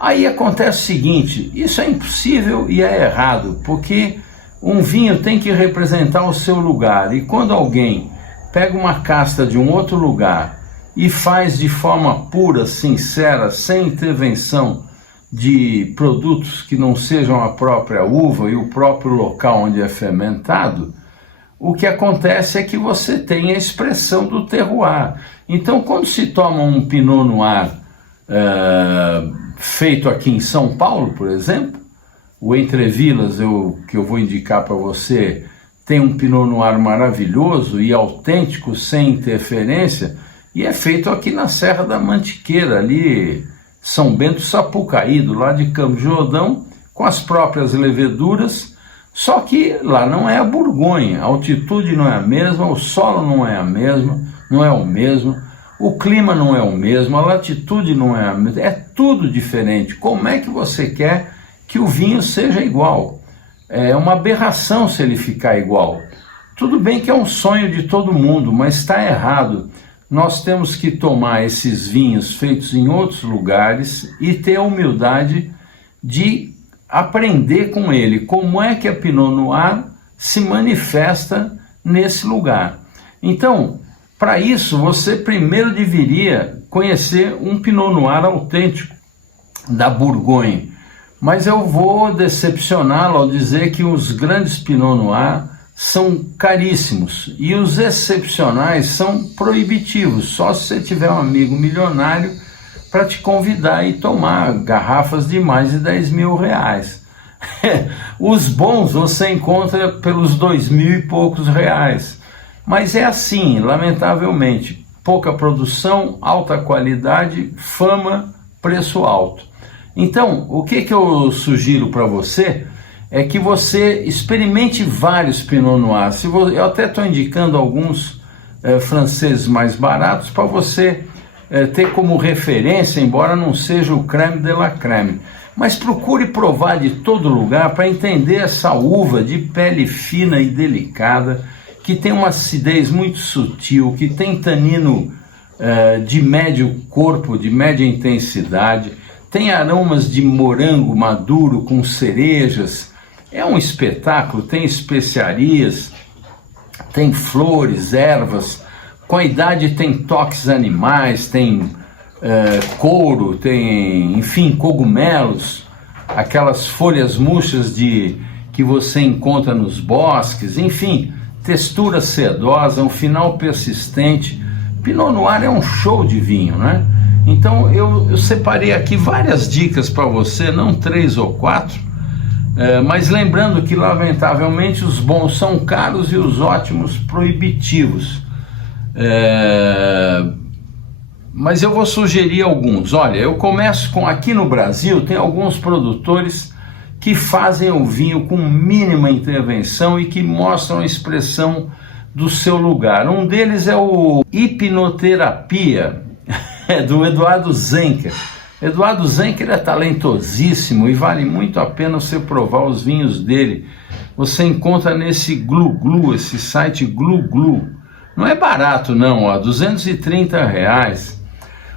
Aí acontece o seguinte, isso é impossível e é errado, porque um vinho tem que representar o seu lugar, e quando alguém pega uma casta de um outro lugar e faz de forma pura, sincera, sem intervenção de produtos que não sejam a própria uva e o próprio local onde é fermentado, o que acontece é que você tem a expressão do terroir. Então, quando se toma um Pinot Noir feito aqui em São Paulo, por exemplo, o Entre Vilas, que eu vou indicar para você, tem um Pinot Noir maravilhoso e autêntico, sem interferência, e é feito aqui na Serra da Mantiqueira, ali São Bento Sapucaí, do lado de Campos do Jordão, com as próprias leveduras. Só que lá não é a Borgonha, a altitude não é a mesma, o solo não é a mesma, não é o mesmo, o clima não é o mesmo, a latitude não é a mesma, é tudo diferente. Como é que você quer que o vinho seja igual? É uma aberração se ele ficar igual. Tudo bem que é um sonho de todo mundo, mas está errado. Nós temos que tomar esses vinhos feitos em outros lugares e ter a humildade de aprender com ele como é que a Pinot Noir se manifesta nesse lugar. Então, para isso, você primeiro deveria conhecer um Pinot Noir autêntico da Borgonha. Mas eu vou decepcioná-lo ao dizer que os grandes Pinot Noir são caríssimos e os excepcionais são proibitivos, só se você tiver um amigo milionário para te convidar e tomar garrafas de mais de 10 mil reais. Os bons você encontra pelos 2 mil e poucos reais. Mas é assim, lamentavelmente, pouca produção, alta qualidade, fama, preço alto. Então, o que eu sugiro para você é que você experimente vários Pinot Noirs. Eu até estou indicando alguns franceses mais baratos para você ter como referência, embora não seja o crème de la crème. Mas procure provar de todo lugar para entender essa uva de pele fina e delicada, que tem uma acidez muito sutil, que tem tanino de médio corpo, de média intensidade, tem aromas de morango maduro com cerejas. É um espetáculo, tem especiarias, tem flores, ervas, com a idade tem toques animais, tem couro, tem, enfim, cogumelos, aquelas folhas murchas que você encontra nos bosques, enfim, textura sedosa, um final persistente. Pinot Noir é um show de vinho, né? Então eu separei aqui várias dicas para você, não 3 ou 4, mas lembrando que lamentavelmente os bons são caros e os ótimos proibitivos. Mas eu vou sugerir alguns. Olha, eu começo com, aqui no Brasil tem alguns produtores que fazem o vinho com mínima intervenção e que mostram a expressão do seu lugar. Um deles é o Hipnoterapia, do Eduardo Zenker. Eduardo Zenker é talentosíssimo e vale muito a pena você provar os vinhos dele. Você encontra nesse Glu Glu, esse site Glu Glu. Não é barato não, ó, R$230.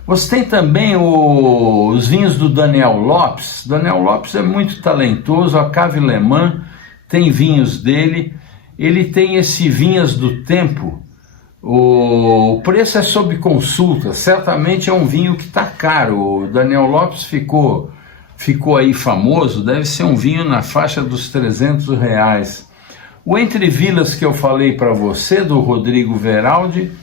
Você tem também os vinhos do Daniel Lopes. Daniel Lopes é muito talentoso, a Cave Le Mans tem vinhos dele. Ele tem esse Vinhas do Tempo. O preço é sob consulta, certamente é um vinho que está caro. O Daniel Lopes ficou aí famoso, deve ser um vinho na faixa dos R$300. O Entre Vilas que eu falei para você, do Rodrigo Veraldi,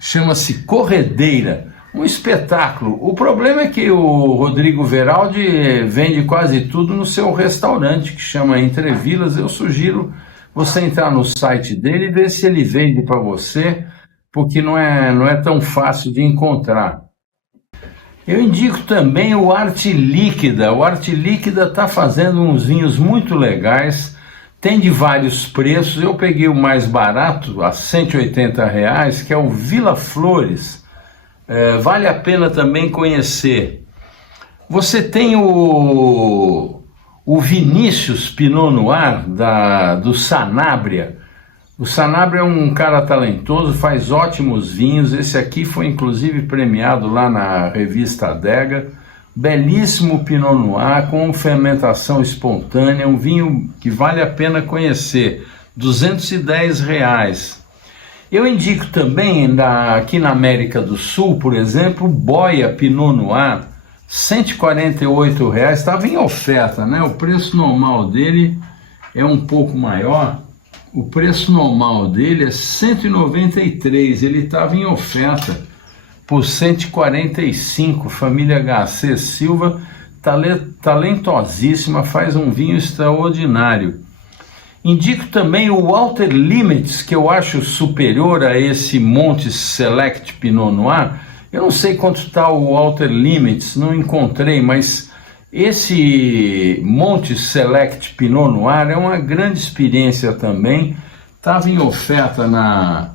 chama-se Corredeira, um espetáculo. O problema é que o Rodrigo Veraldi vende quase tudo no seu restaurante, que chama Entre Vilas. Eu sugiro você entrar no site dele e ver se ele vende para você, porque não é tão fácil de encontrar. Eu indico também o Arte Líquida. O Arte Líquida está fazendo uns vinhos muito legais, tem de vários preços. Eu peguei o mais barato, a R$180, que é o Vila Flores. Vale a pena também conhecer. Você tem o Vinícius Pinot Noir, do Sanabria. O Sanabria é um cara talentoso, faz ótimos vinhos. Esse aqui foi inclusive premiado lá na revista Adega. Belíssimo Pinot Noir, com fermentação espontânea, um vinho que vale a pena conhecer, R$210. Eu indico também, aqui na América do Sul, por exemplo, Boia Pinot Noir, R$148, estava em oferta, né? O preço normal dele é um pouco maior, o preço normal dele é R$193, ele estava em oferta por R$145, família HC Silva, talentosíssima, faz um vinho extraordinário. Indico também o Walter Limits, que eu acho superior a esse Montes Select Pinot Noir. Eu não sei quanto está o Walter Limits, não encontrei, mas esse Montes Select Pinot Noir é uma grande experiência também. Estava em oferta na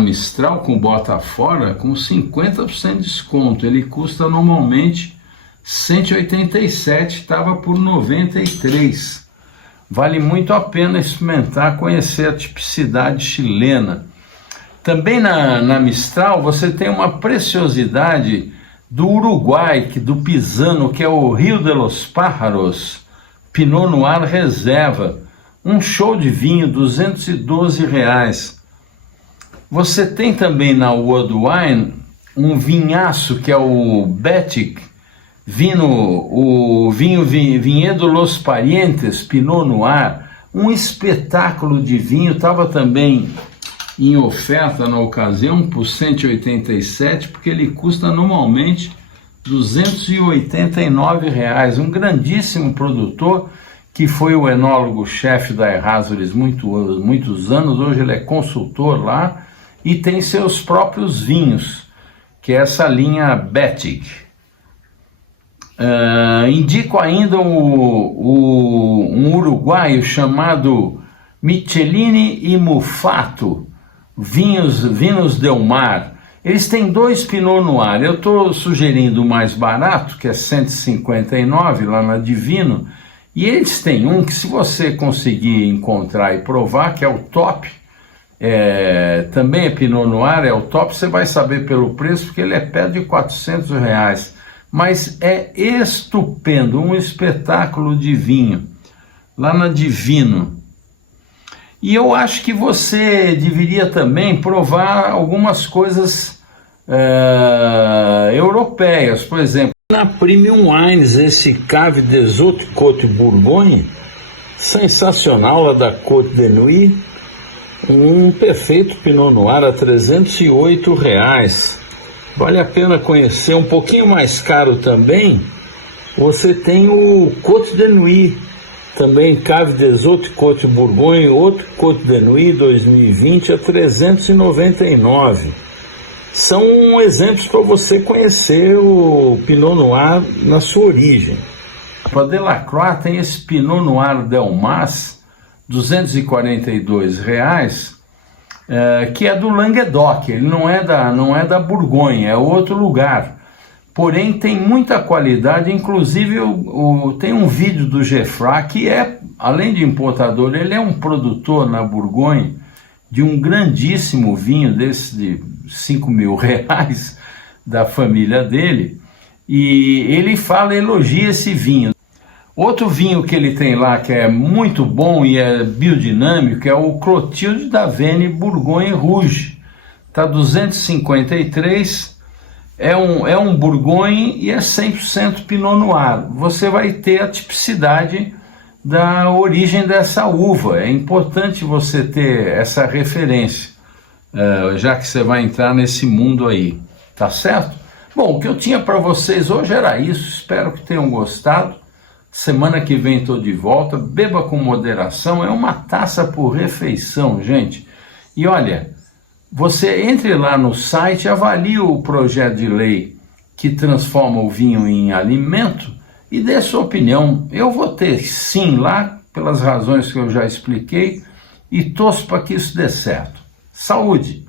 Mistral com bota fora com 50% de desconto. Ele custa normalmente R$187, estava por R$93. Vale muito a pena experimentar, conhecer a tipicidade chilena. Também na Mistral você tem uma preciosidade do Uruguai, do Pisano, que é o Rio de los Pájaros, Pinot Noir Reserva. Um show de vinho, R$212. Você tem também na World Wine um vinhaço que é o Betic, Vinhedo Los Parientes, Pinot Noir, um espetáculo de vinho. Estava também em oferta na ocasião por R$187, porque ele custa normalmente R$289. Um grandíssimo produtor que foi o enólogo-chefe da Errázuriz muitos anos. Hoje ele é consultor lá e tem seus próprios vinhos, que é essa linha Betic. Indico ainda um uruguaio chamado Michelini e Mufato, Vinhos Del Mar. Eles têm 2 Pinot Noir. Eu estou sugerindo o mais barato, que é R$159, lá na Divino, e eles têm um que, se você conseguir encontrar e provar, que é o top, também é Pinot Noir, é o top. Você vai saber pelo preço, porque ele é perto de R$400. Mas é estupendo, um espetáculo de vinho, lá na Divino. E eu acho que você deveria também provar algumas coisas europeias. Por exemplo, na Premium Wines, esse Cave des Hautes Côtes Bourgogne, sensacional, lá da Côte de Nuit, um perfeito Pinot Noir a R$308. Vale a pena conhecer. Um pouquinho mais caro também, você tem o Côte de Nuits, também Cave des Hautes Côtes Bourgogne, outro Côte de Nuits 2020 a 399. São exemplos para você conhecer o Pinot Noir na sua origem. A Delacroix tem esse Pinot Noir Delmas, R$ 242, que é do Languedoc. Ele não é da Borgonha, é outro lugar. Porém, tem muita qualidade. Inclusive, tem um vídeo do Geoffroy, que além de importador, ele é um produtor na Borgonha de um grandíssimo vinho desse de R$5.000 da família dele, e ele elogia esse vinho. Outro vinho que ele tem lá que é muito bom e é biodinâmico é o Clotilde d'Avesne Bourgogne Rouge. Está 253, é um Bourgogne e é 100% Pinot Noir. Você vai ter a tipicidade da origem dessa uva. É importante você ter essa referência, já que você vai entrar nesse mundo aí, tá certo? Bom, o que eu tinha para vocês hoje era isso, espero que tenham gostado. Semana que vem estou de volta, beba com moderação, é uma taça por refeição, gente. E olha, você entre lá no site, avalie o projeto de lei que transforma o vinho em alimento e dê sua opinião. Eu votei sim lá, pelas razões que eu já expliquei, e torço para que isso dê certo. Saúde!